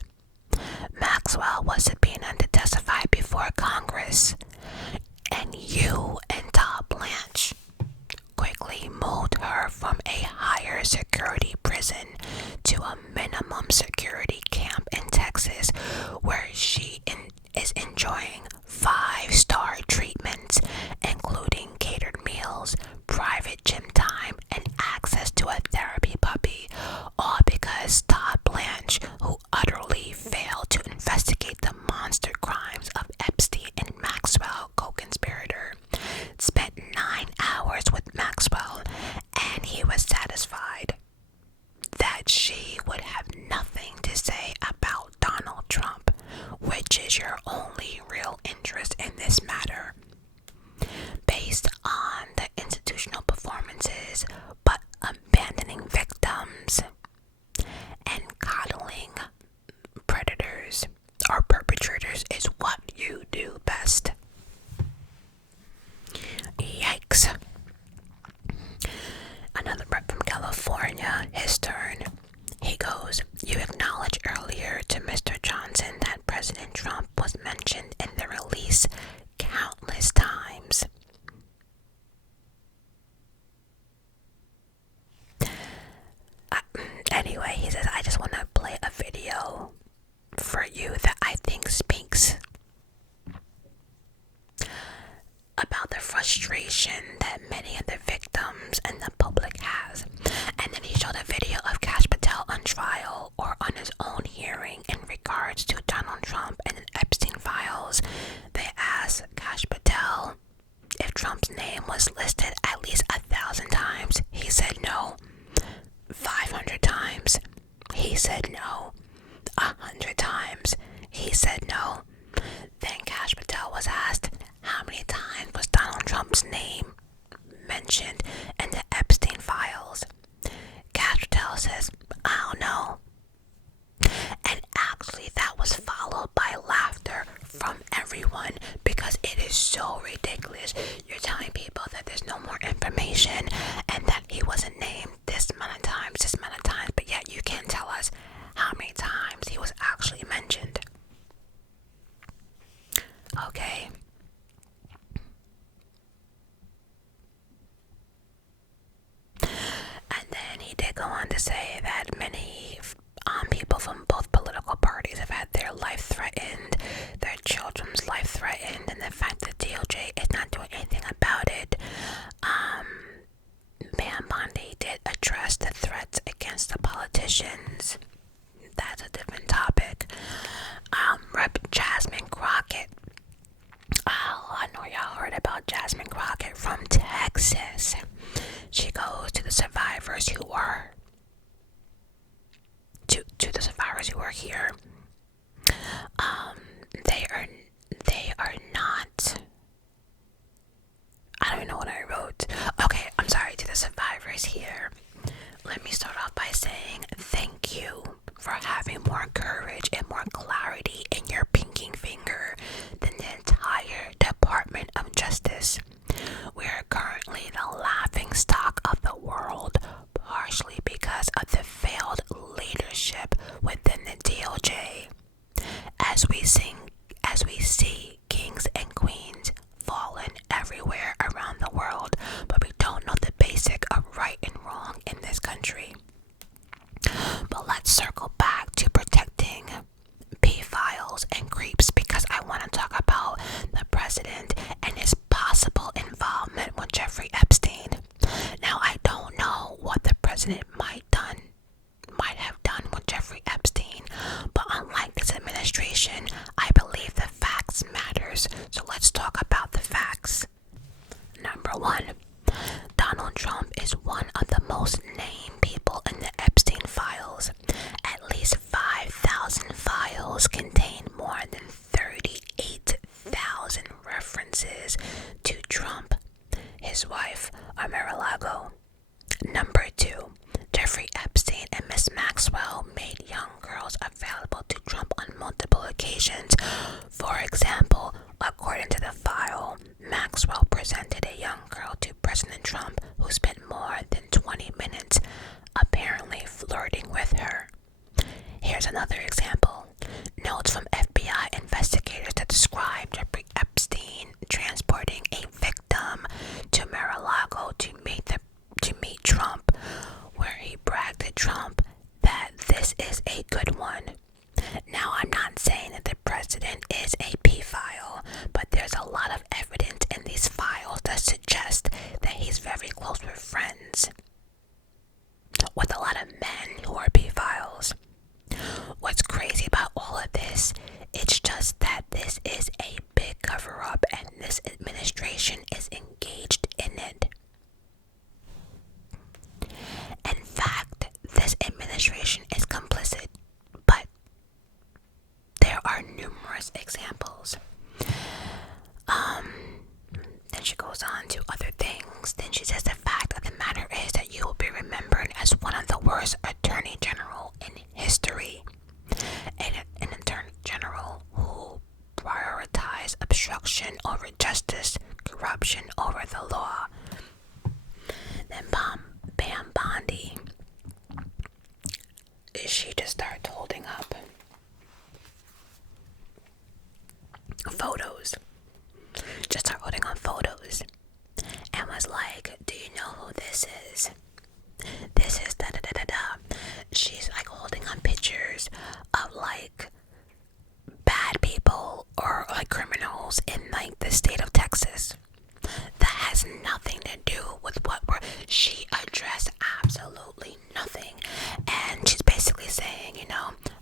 Maxwell was subpoenaed to testify before Congress, and you and Todd Blanche quickly moved her from a higher security prison to a minimum security camp in Texas, where she is enjoying 5-star treatments, including catered meals, private gym time, and access to a therapy puppy, all because Todd Blanche, who utterly failed to investigate the monster crimes of Epstein and Maxwell, co-conspirator, spent 9 hours with Maxwell, and he was satisfied that she would have nothing to say about Donald Trump, which is your only real interest in this matter. Based on the institutional performances, but abandoning victims and coddling predators or perpetrators is what you do best. Yikes. Another rep from California, his turn. He goes, you acknowledged earlier to Mr. Johnson that President Trump was mentioned in the release countless times. Anyway, he says, I just want to play a video for you that I think speaks about the frustration that many of the victims and the public has. And then he showed a video of Kash Patel on trial or on his own hearing in regards to Donald Trump and the Epstein files. They asked Kash Patel if Trump's name was listed at least 1,000 times. He said no. 500 times. He said no. 100 times. He said no. Then Kash Patel was asked how many times was Donald Trump's name mentioned, information, and that he wasn't named this amount of times, but yet you can't tell us how many times he was actually mentioned. Okay. And then he did go on to say that many people from both political parties have had their life threatened, their children's life threatened, and the fact that DOJ is not doing anything about it. Pam Bondi did address the threats against the politicians. That's a different topic. Rep. Jasmine Crockett. Oh, I know y'all heard about Jasmine Crockett from Texas. She goes to the survivors who are to the survivors who are here. They are not. I don't know what I wrote. Okay, I'm sorry, to the survivors here. Let me start off by saying thank you for having more courage and more clarity in your pinking finger than the entire Department of Justice. We are currently the laughing stock of the world, partially because of the failed leadership within the DOJ. As we see kings and queens fallen everywhere around the world, but we don't know the basic of right and wrong in this country. But let's circle back to protecting pedophiles and creeps, because I want to talk about the president and his possible involvement with Jeffrey Epstein. Now, I don't know what the president might have done with Jeffrey Epstein, but unlike this administration, I believe the facts matters. So let's talk about the facts. Number one, Donald Trump is one of the most named people in the Epstein files. At least 5,000 files contain more than 38,000 references to Trump, his wife, Mar-a-Lago. Number two, Jeffrey Epstein and Miss Maxwell made young girls available to Trump on multiple occasions. For example, according to the file, Maxwell presented a young girl to President Trump who spent more than 20 minutes apparently flirting with her. Here's another example. Notes from FBI investigators that describe Jeffrey Epstein transporting a victim to Mar-a-Lago to meet Trump, where he bragged to Trump that this is a good one. Now, I'm not saying that the president is a pedophile, but there's a lot of evidence in these files that suggest that he's very close with friends with a lot of men who are pedophiles. What's crazy about all of this, it's just that this is a big cover-up and this administration is engaged in it. In fact, this administration is complicit, but there are numerous examples. Then she goes on to other things. Then she says the fact of the matter is that you will be remembered as one of the worst attorney general in history. An attorney general who prioritized obstruction over justice, corruption over the law. Then Pam Bondi, she just started holding up photos. Just started holding on photos and was like, do you know who this is? This is da da da da da. She's like holding on pictures of like bad people or like criminals in like the state of Texas. That has nothing to do with what she addressed absolutely nothing. And she's basically saying,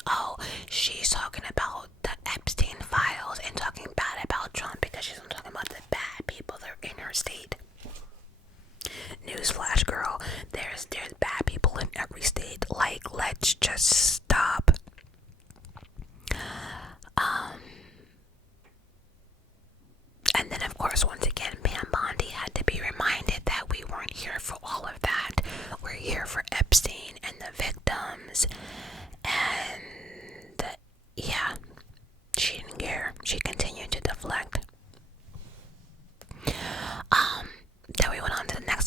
oh, she's talking about the Epstein files and talking bad about Trump because she's not talking about the bad people that are in her state. Newsflash, girl, there's bad people in every state. Like, let's just stop. And then, of course, once again, Pam Bondi had to be reminded that we weren't here for all of that. We're here for Epstein and the victims. And, yeah, she didn't care. She continued to deflect. Then we went on to the next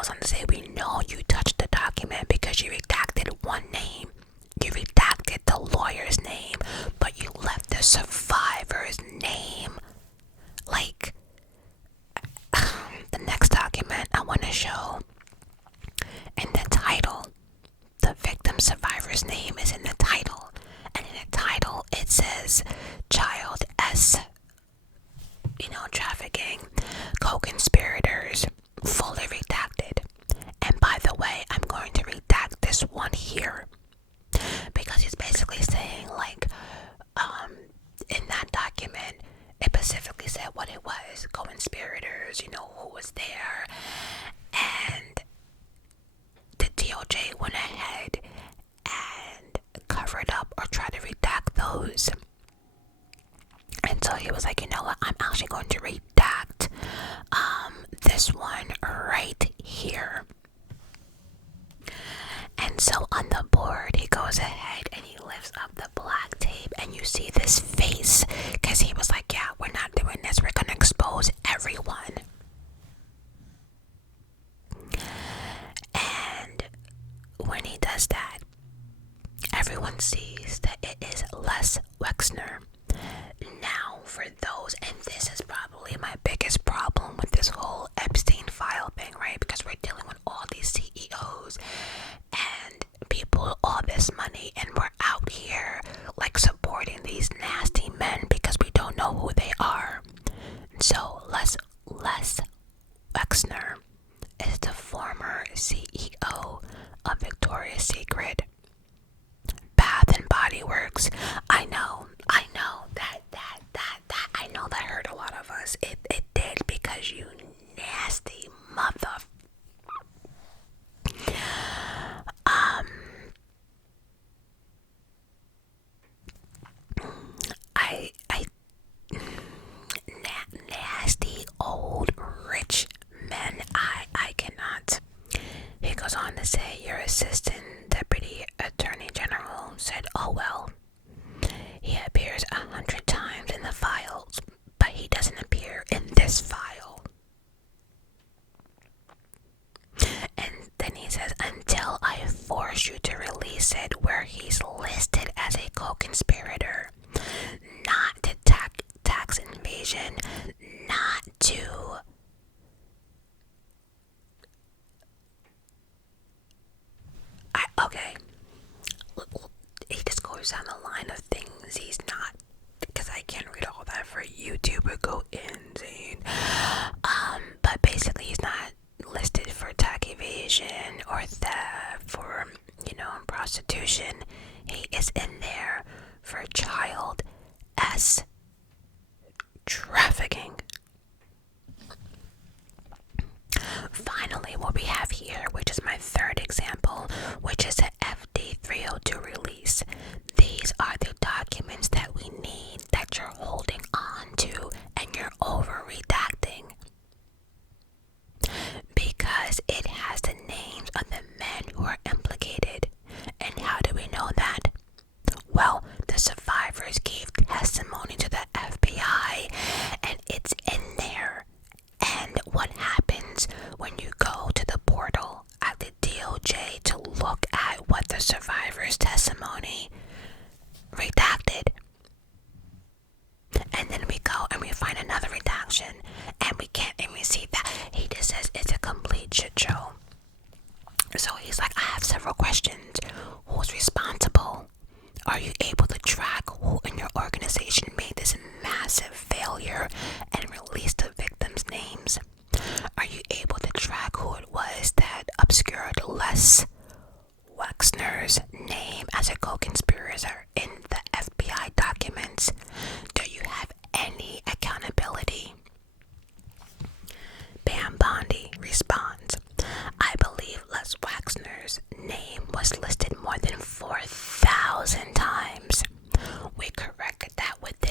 goes on to say, we know you touched the document because you redacted one name. You redacted the lawyer's name, but you left the survivor's name. Like, the next document I want to show, in the title, the victim survivor's name is in the title. And in the title, it says child S, trafficking, co-conspirators, fully redacted. And by the way, I'm going to redact this one here because he's basically saying, like, in that document, it specifically said what it was, co-conspirators, who was there. And the DOJ went ahead and covered up or tried to redact those. And so he was like, you know what, I'm actually going to redact this one right here. And so on the board, he goes ahead and he lifts up the black tape, and you see this face, because he was like, yeah, we're not doing this, we're gonna expose everyone. And when he does that, everyone sees that it is Les Wexner. Now, for those, and this is probably my biggest problem with this whole Epstein file thing, right? Because we're dealing with all these CEOs and people with all this money, and we're out here like supporting these nasty men because we don't know who they are. So Les Wexner is the former CEO of Victoria's Secret, Bath and Body Works. I know that hurt a lot of us. It did, because you nasty mother. Nasty old rich men. I cannot. He goes on to say, your assistant deputy attorney general said, oh well, he appears 100 times in the files, but he doesn't appear in this file. And then he says, until I force you to release it, where he's listed as a co-conspirator, not to tax invasion, not to okay. He just goes down the line of things he's not, because I can't read all that for YouTube, would go insane. But basically he's not listed for tax evasion or theft or, prostitution. He is in there for child S trafficking. Finally, what we have here, which is my third example, which is the FD 302 release. These are the documents that we need, that you're holding on to and you're over redacting, because it has the names of the men who are implicated. And how do we know that? Well, the survivors gave testimony to the FBI, and it's in there. And what happens when you go to the portal at the DOJ to look at what the survivor's testimony redacted? And then we go and we find another redaction, and we can't even see that. He just says it's a complete shit show. So he's like, I have several questions. Who's responsible? Are you able to track who in your organization made this massive failure and released the victims' names? Are you able to track who it was that obscured Les Wexner's name as a co-conspirator in the FBI documents? Do you have any accountability? Pam Bondi responds, I believe Les Wexner's name was listed more than 4,000 times. We corrected that within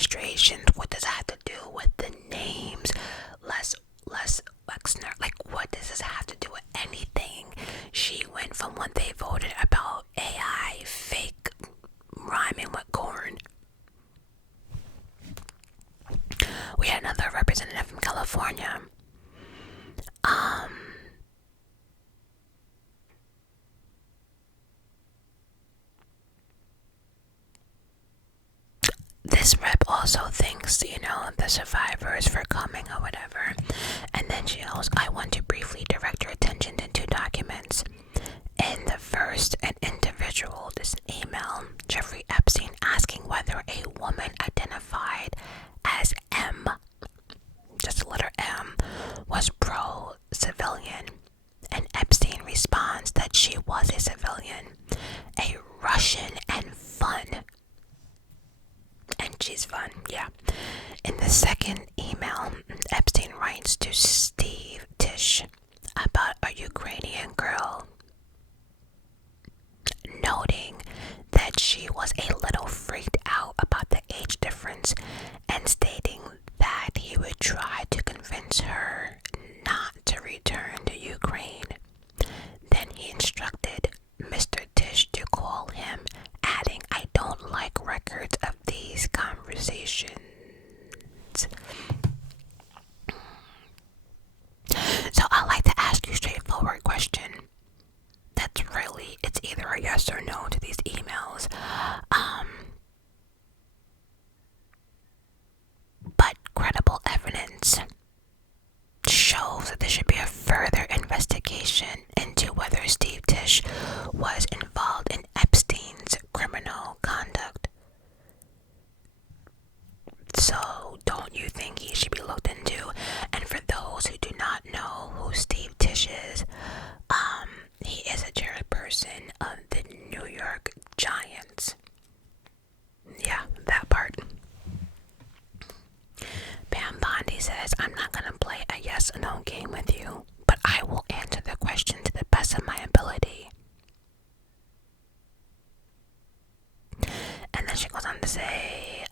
administrations. What does that have to do with the names? Les Wexner, like what does this have to do with anything? She went from when they voted about AI fake rhyming with corn. We had another representative from California. This rep also thanks, the survivors for coming or whatever. And then she goes, I want to briefly direct your attention to two documents. In the first, an individual, this email, Jeffrey Epstein, asking whether a woman identified as M, just the letter M, was pro-civilian. And Epstein responds that she was a civilian, a Russian and fun. And she's fun, yeah. In the second email, Epstein writes to Steve Tish about a Ukrainian girl, noting that she was a little freaked out about the age difference and stating that he would try to convince her not to return to Ukraine. Then he instructed Mr. Tish to call him, adding, I don't like records of these conversations. So I like to ask you a straightforward question. That's really, it's either a yes or no to these emails. But credible evidence shows that there should be a further investigation into whether Steve Tish was involved in Epstein's criminal conduct. So, don't you think he should be looked into? And for those who do not know who Steve Tish is, he is a chairperson of the New York Giants. Yeah, that part. Pam Bondi says, I'm not going to play a yes or no game with you, but I will answer the question to the best of my ability. And then she goes on to say,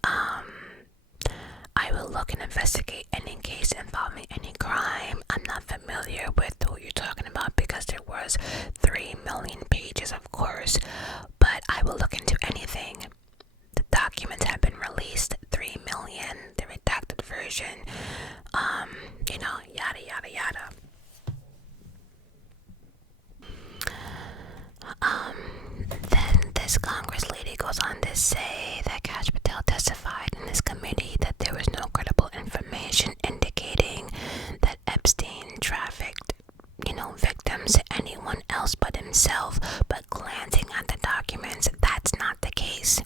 I will look and investigate any case involving any crime. I'm not familiar with who you're talking about because there was 3 million pages, of course, but I will look into anything. The documents have been released, 3 million, the redacted version, yada, yada, yada. Then this Congress lady goes on to say that Kash Patel testified in this committee that there was no credible information indicating that Epstein trafficked, victims to anyone else but himself. But glancing at the documents, that's not the case.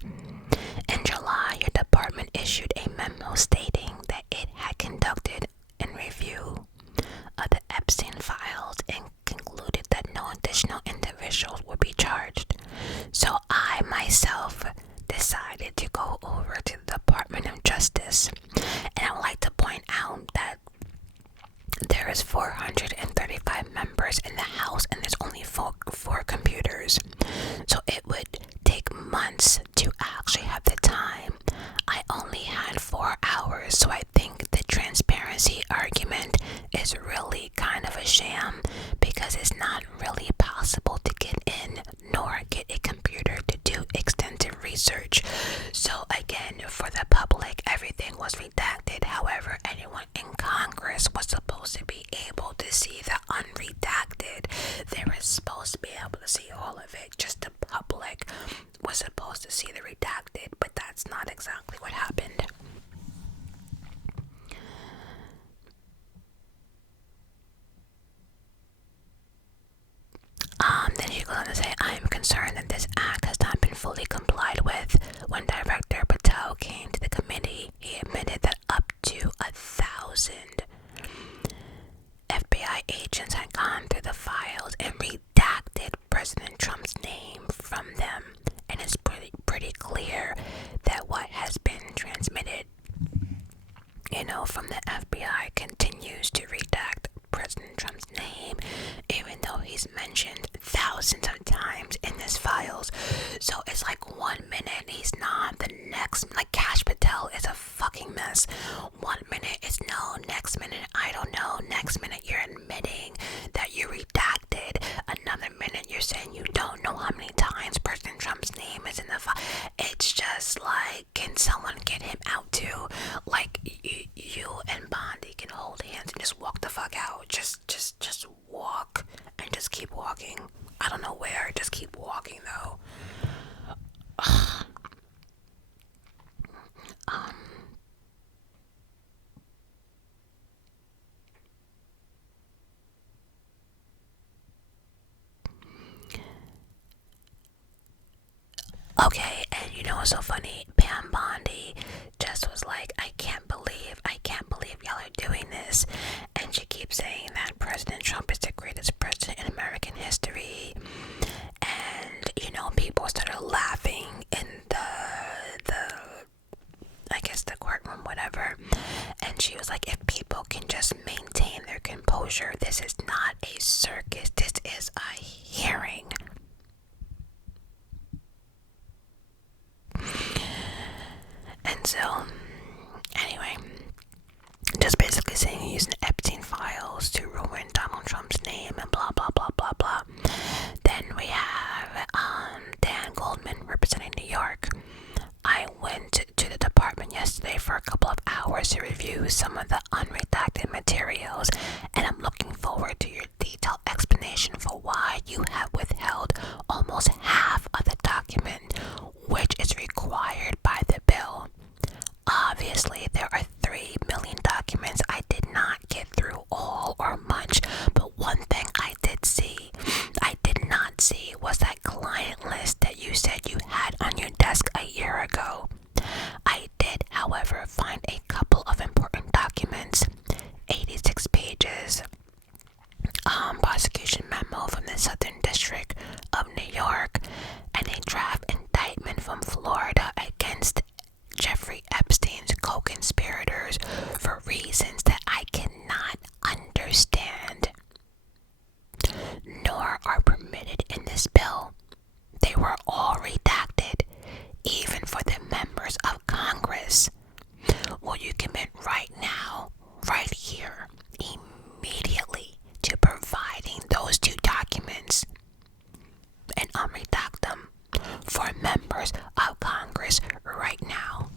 In July, your department issued a memo stating that it had conducted a review of the Epstein files and concluded that no additional individuals would be charged. So I myself decided to go over to the Department of Justice, and I would like to point out that there is 435 members in the House and there's only four computers, so it would take months to actually have the time. I only had 4 hours, so I think the transparency argument is really kind of a sham because it's not really possible to get in nor get a computer to do extensive research. So again, for the public, everything was redacted. However, anyone in Congress was supposed to be able to see the unredacted. They were supposed to be able to see all of it. Just the public was supposed to see the redacted, but that's not exactly what happened. Then she goes on to say, I am concerned that this act has not been fully complied with. When Director Patel came to the committee, he admitted that up to 1,000 FBI agents had gone through the files and redacted President Trump's name from them. And it's pretty clear that what has been transmitted, from the FBI continues to redact President Trump's name, even though he's mentioned thousands of times in his files. So it's like 1 minute he's not, the yes. One minute it's no, next minute I don't know, next minute you're admitting that you redacted, another minute you're saying you don't know how many times President Trump's name is in the file. It's just like, can someone get him out too? Like, you and Bondi can hold hands and just walk the fuck out. Just walk and just keep walking. I don't know where, just keep walking though. Okay, and you know what's so funny? Pam Bondi just was like, I can't believe y'all are doing this. And she keeps saying that President Trump is the greatest president in American history. And, you know, people started laughing in the I guess the courtroom, whatever. And she was like, if people can just maintain their composure, this is not a circus, this is a hearing. And so, anyway, just basically saying using Epstein files to ruin Donald Trump's name and blah, blah, blah, blah, blah. Then we have Dan Goldman representing New York. I went to the department yesterday for a couple of hours to review some of the unredacted materials, and I'm looking forward to your detailed explanation for why you have withheld almost half of the document, which is required by the bill. Obviously, there are 3 million documents. I did not get through all or much, but one thing I did not see was that client list that you said you had on your desk a year ago. I did, however, find a couple of important documents, 86 pages, prosecution memo from the Southern District of New York, and a draft indictment from Florida against Jeffrey Epstein's co-conspirators for reasons that I cannot understand, nor are permitted in this bill. They were all redacted, even for the members of Congress. Will you commit right now, right here, immediately to providing those 2 documents and unredact them for members of Congress right now?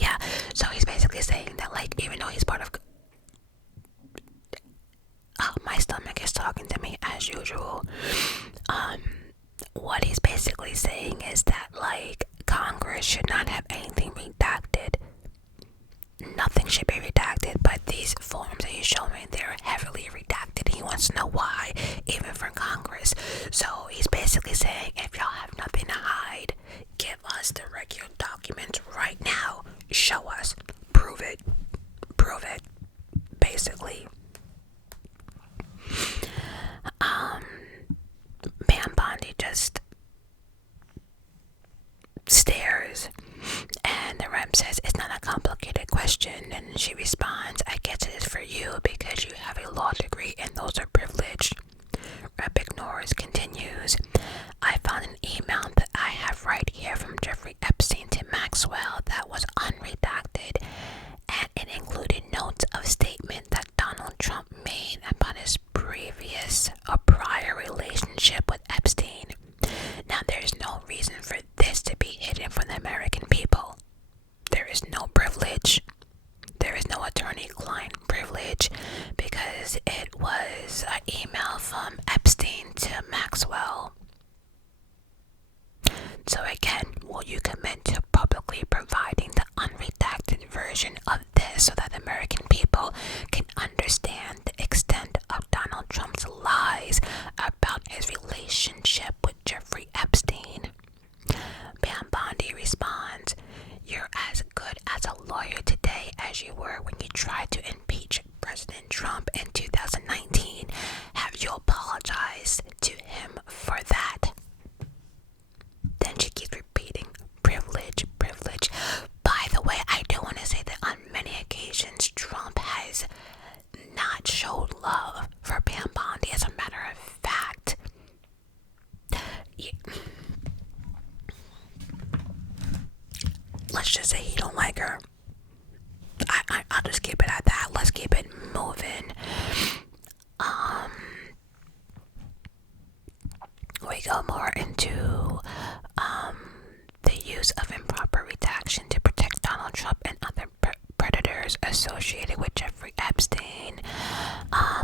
Yeah, so he's basically saying that, like, even though he's part of... my stomach is talking to me as usual. What he's basically saying is that, like, Congress should not have anything redacted. Nothing should be redacted, but these forms that he's showing, they're heavily redacted. He wants to know why, even from Congress. So he's basically saying, if y'all have nothing to hide, give us the regular documents right now. Show us. Prove it. Basically. Pam Bondi just stares, and the rep says it's not a complicated question, and she responds, I guess it is for you because you have a law degree and those are privileged. Rep ignores, continues, I found an email that I have right here from Jeffrey Epstein to Maxwell that was unredacted, and it included notes of statement that Donald Trump made about his prior relationship with Epstein. Now, there's no reason for this to be hidden from the American people. There is no privilege. There is no attorney-client privilege because it was an email from Epstein to Maxwell. So again, will you commit to publicly providing the unredacted version of this so that American people can understand the extent of Donald Trump's lies about his relationship with Jeffrey Epstein? Pam Bondi responds, you're as good as a lawyer today as you were when you tried to impeach President Trump in 2019. Have you apologized to him for that? Then she keeps repeating, privilege. let's just say he don't like her. I'll just keep it at that. Let's keep it moving. We go more into the use of improper redaction to protect Donald Trump and other predators associated with Jeffrey Epstein.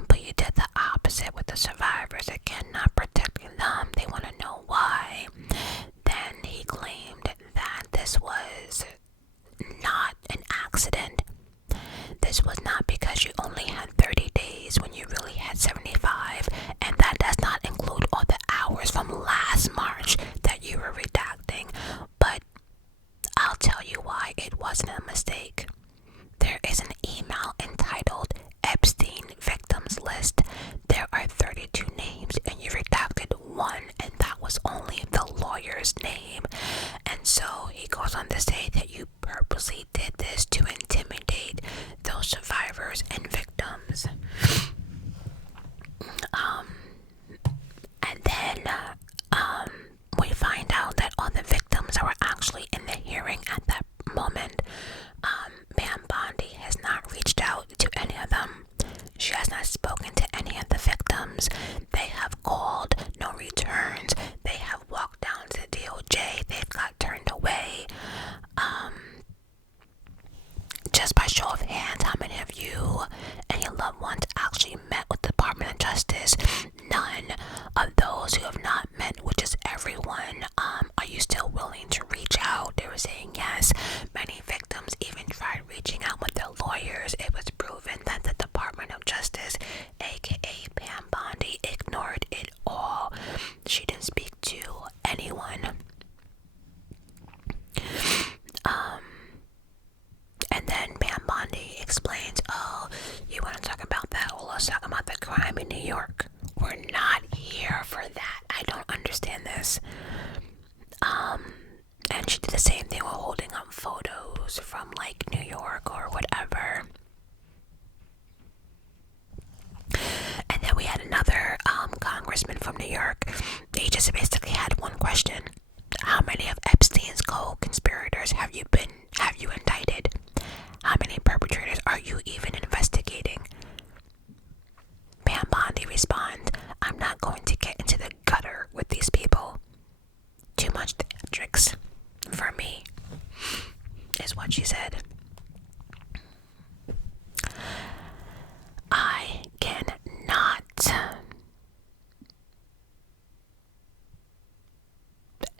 But you did the opposite with the survivors. Again, not protecting them. They want to know why. Then he claimed that this was not an accident. This was not because you only had 30 days when you really had 75, and that does not include all the hours from last March that you were redacting. But I'll tell you why it wasn't a mistake. There is an email entitled Epstein Victims List. There are 32 names, and you redacted one, and that was only the lawyer's name. And so he goes on to say that you purposely did this to intimidate those survivors and victims. And then we find out that all the victims that were actually in the hearing at that moment, Pam Bondi has not reached out to any of them. She has not spoken to any of the victims. They have called, no returns. They have walked down to the DOJ. They've got turned away. Just by show of hands, how many of you and your loved ones actually met with the Department of Justice? None. Of those who have not met, which is everyone, are you still willing to reach out? They were saying yes. Many victims even tried reaching out with their lawyers. It was proven that the Department of Justice, aka Pam Bondi, ignored it all. She didn't speak to anyone. And then Pam Bondi explains, oh, you want to talk about that? Well, let's talk about the crime in New York. We're not here for that. I don't understand this. And she did the same thing with holding up photos from like New York or whatever. And then we had another congressman from New York. He just basically had one question. How many of Epstein's co-conspirators have you indicted? How many perpetrators are you even investigating? Pam Bondi responds, I'm not going to get into the gutter with these people. Too much theatrics for me, is what she said. I cannot.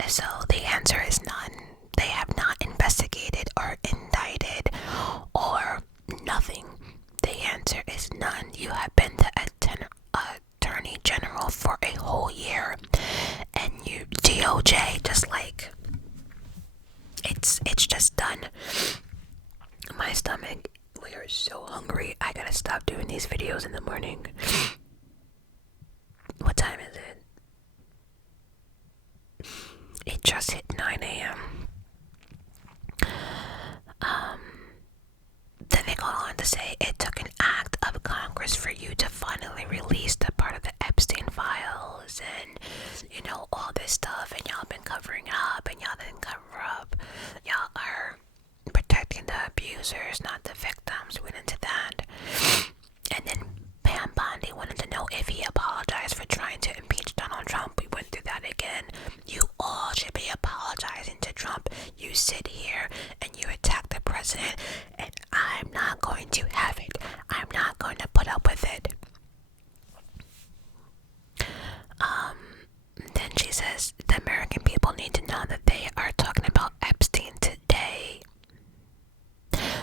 So the answer is none. They have not investigated or indicted or nothing. The answer is none. You have been the Attorney General for a whole year, and you DOJ just like it's just done. My stomach, we are so hungry. I gotta stop doing these videos in the morning. What time is it? It just hit 9 a.m. Then they go on to say it took an act of Congress for you to finally release the part of the Epstein files and, you know, all this stuff, and y'all been covering up and y'all didn't cover up. Y'all are protecting the abusers, not the victims. We went into that. And then Pam Bondi wanted to know if he apologized for trying to impeach Donald Trump. We went through that again. You all should be apologizing to Trump. You sit here and you attack the president, and I'm not going to have it. I'm not going to put up with it. Then she says the American people need to know that they are talking about Epstein today.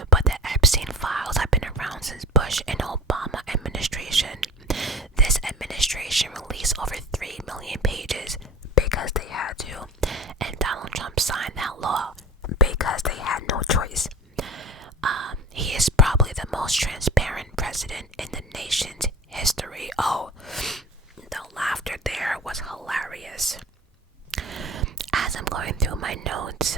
But the Epstein files have been around since Bush and Obama administration. This administration released over 3 million pages because they had to, and Donald Trump signed that law because they had no choice. He is probably the most transparent president in the nation's history. Oh, the laughter there was hilarious. As I'm going through my notes,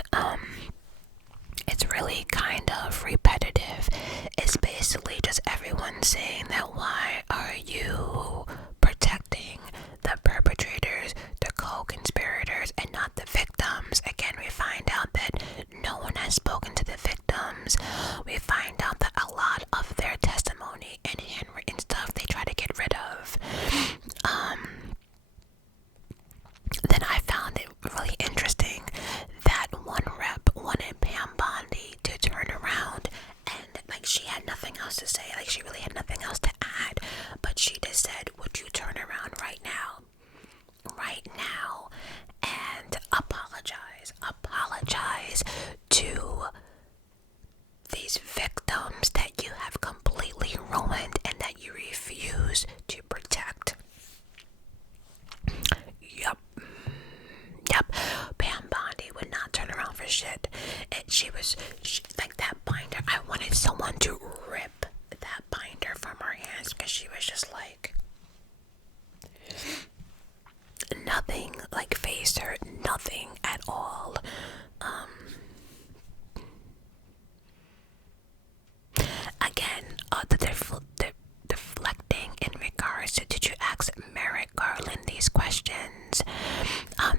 it's really kind of repetitive. It's basically just everyone saying that why are you protecting the perpetrators, the co-conspirators, and not the victims? Again, we find out that no one has spoken Like that binder, I wanted someone to rip that binder from her hands because she was just like, nothing like phased her, nothing at all. Again, the deflecting in regards to, did you ask Merrick Garland these questions?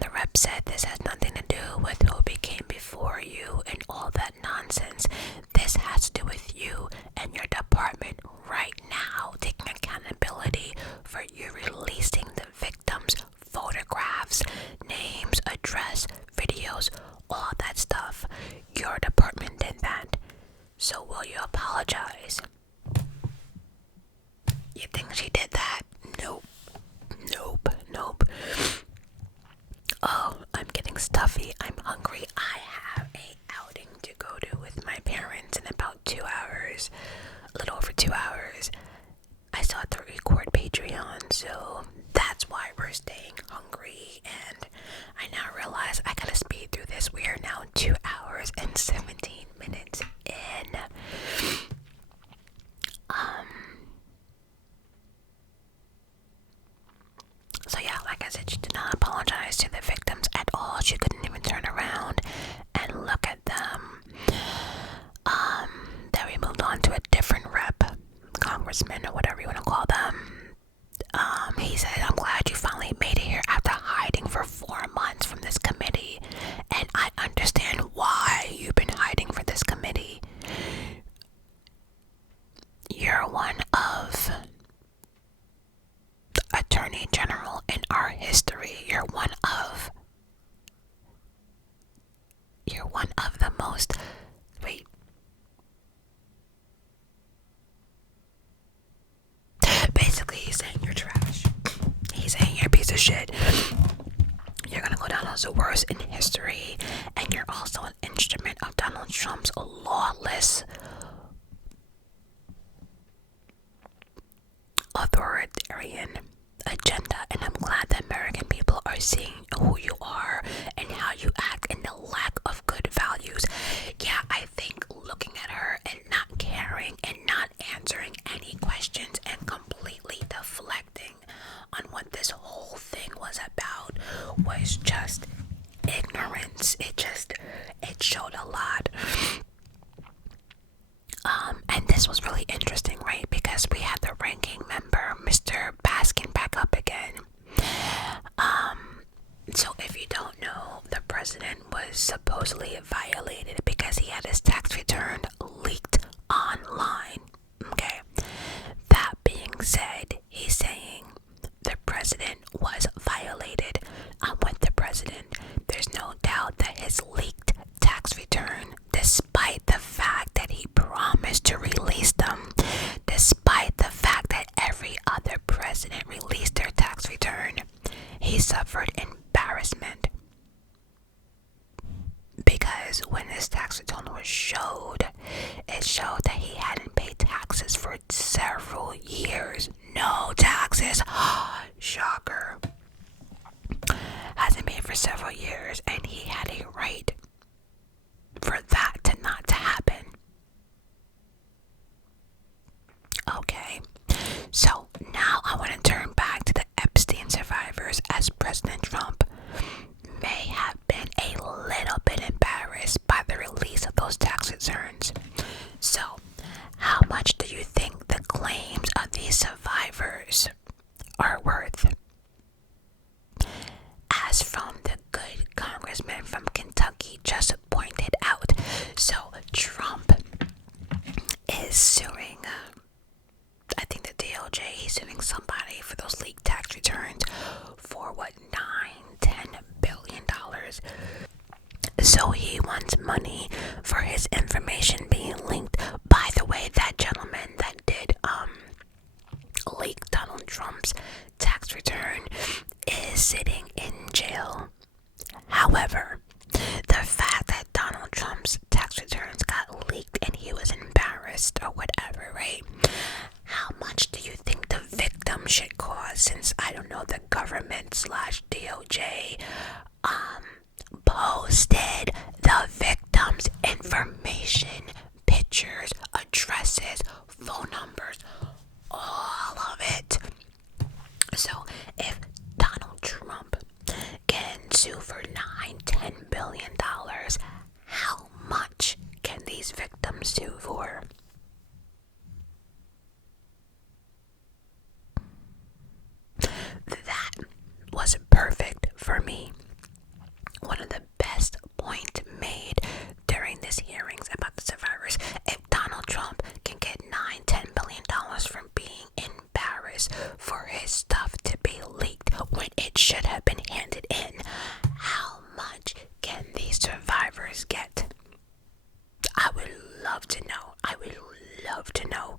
The rep said this has nothing to do with who became before you and all that nonsense. This has to do with you and your department right now taking accountability for you releasing the victims' photographs, names, address, videos, all that stuff. Your department did that. So will you apologize? You think she did that? Nope. Oh, I'm getting stuffy. I'm hungry. I have a outing to go to with my parents in about 2 hours. A little over 2 hours. I still have to record Patreon, so that's why we're staying hungry. And I now realize I gotta speed through this. We are now 2 hours and 17 minutes in. So yeah, like I said, she did not apologize to the victims at all. She couldn't even turn around and look at them. Then we moved on to a different rep, congressman or whatever you want to call them. He said, I'm glad you finally made it here after hiding for 4 months from this committee. And I understand why you've been hiding for this committee. You're one of Attorney General in our history. You're one of the most, basically he's saying you're trash. He's saying you're a piece of shit. You're gonna go down as the worst in history, and you're also an instrument of Donald Trump's lawless authoritarian agenda. And I'm glad that American people are seeing who you are and how you act and the lack of good values. Yeah, I think looking at her and not caring and not answering any questions and completely deflecting on what this whole thing was about was just ignorance. It showed a lot. And this was really interesting, right? Because we had the ranking member, Mr. Baskin, back up again. So if you don't know, the president was supposedly violated because he had his tax return leaked online. Okay. That being said, he's saying the president was violated. I'm with the president. There's no doubt that his leaked tax return, despite the fact that he promised to release them, despite the fact that every other president released their tax return, he suffered embarrassment. Because when his tax return was showed, it showed that he hadn't paid taxes for several years. No taxes. Shocker. Hasn't paid for several years, and he had a right for that to not to happen. Okay, so now I want to turn back to the Epstein survivors, as President Trump may have been a little bit embarrassed by the release of those tax returns. So, how much do you think the claims of these survivors are worth? As from the good congressman from Kentucky just pointed out, so Trump is suing, I think the DOJ is suing somebody for those leaked tax returns for what, $10 billion. So he wants money for his information being linked. By the way, that gentleman that did leak Donald Trump's tax return is sitting in jail. However, the fact that Donald Trump's tax returns got leaked and he was embarrassed or whatever, right? How much do you think the victim should cost, since I don't know, the government / DOJ posted the victim's love to know. I would love to know.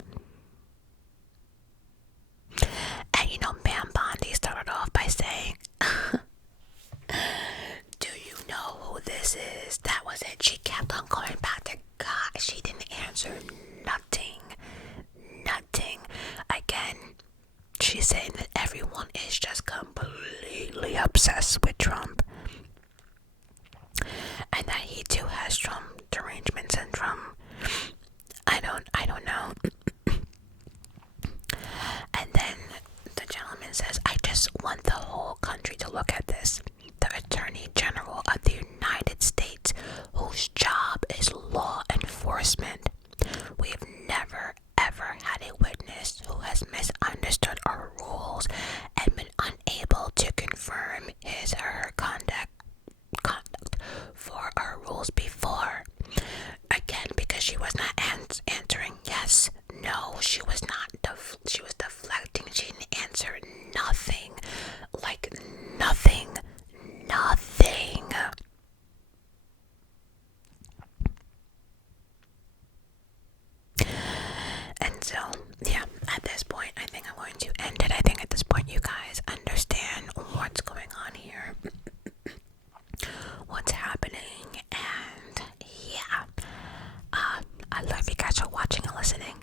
And you know, Pam Bondi started off by saying, do you know who this is? That was it. She kept on going back to God. She didn't answer nothing. Nothing. Again, she's saying that everyone is just completely obsessed with Trump. And that he too has Trump derangement syndrome. I don't know. And then the gentleman says, I just want the whole country to look at this. The Attorney General of the United States, whose job is law enforcement. We've never ever had a witness who has misunderstood our rules and been unable to confirm his or her conduct for our rules before. Again, because she was not answering yes, no, she was not. She was deflecting. She didn't answer nothing. Like nothing. Nothing. And so, yeah, at this point, I think I'm going to end it. I think at this point, you guys understand what's going on here, what's happening, and yeah, I love you guys for watching and listening.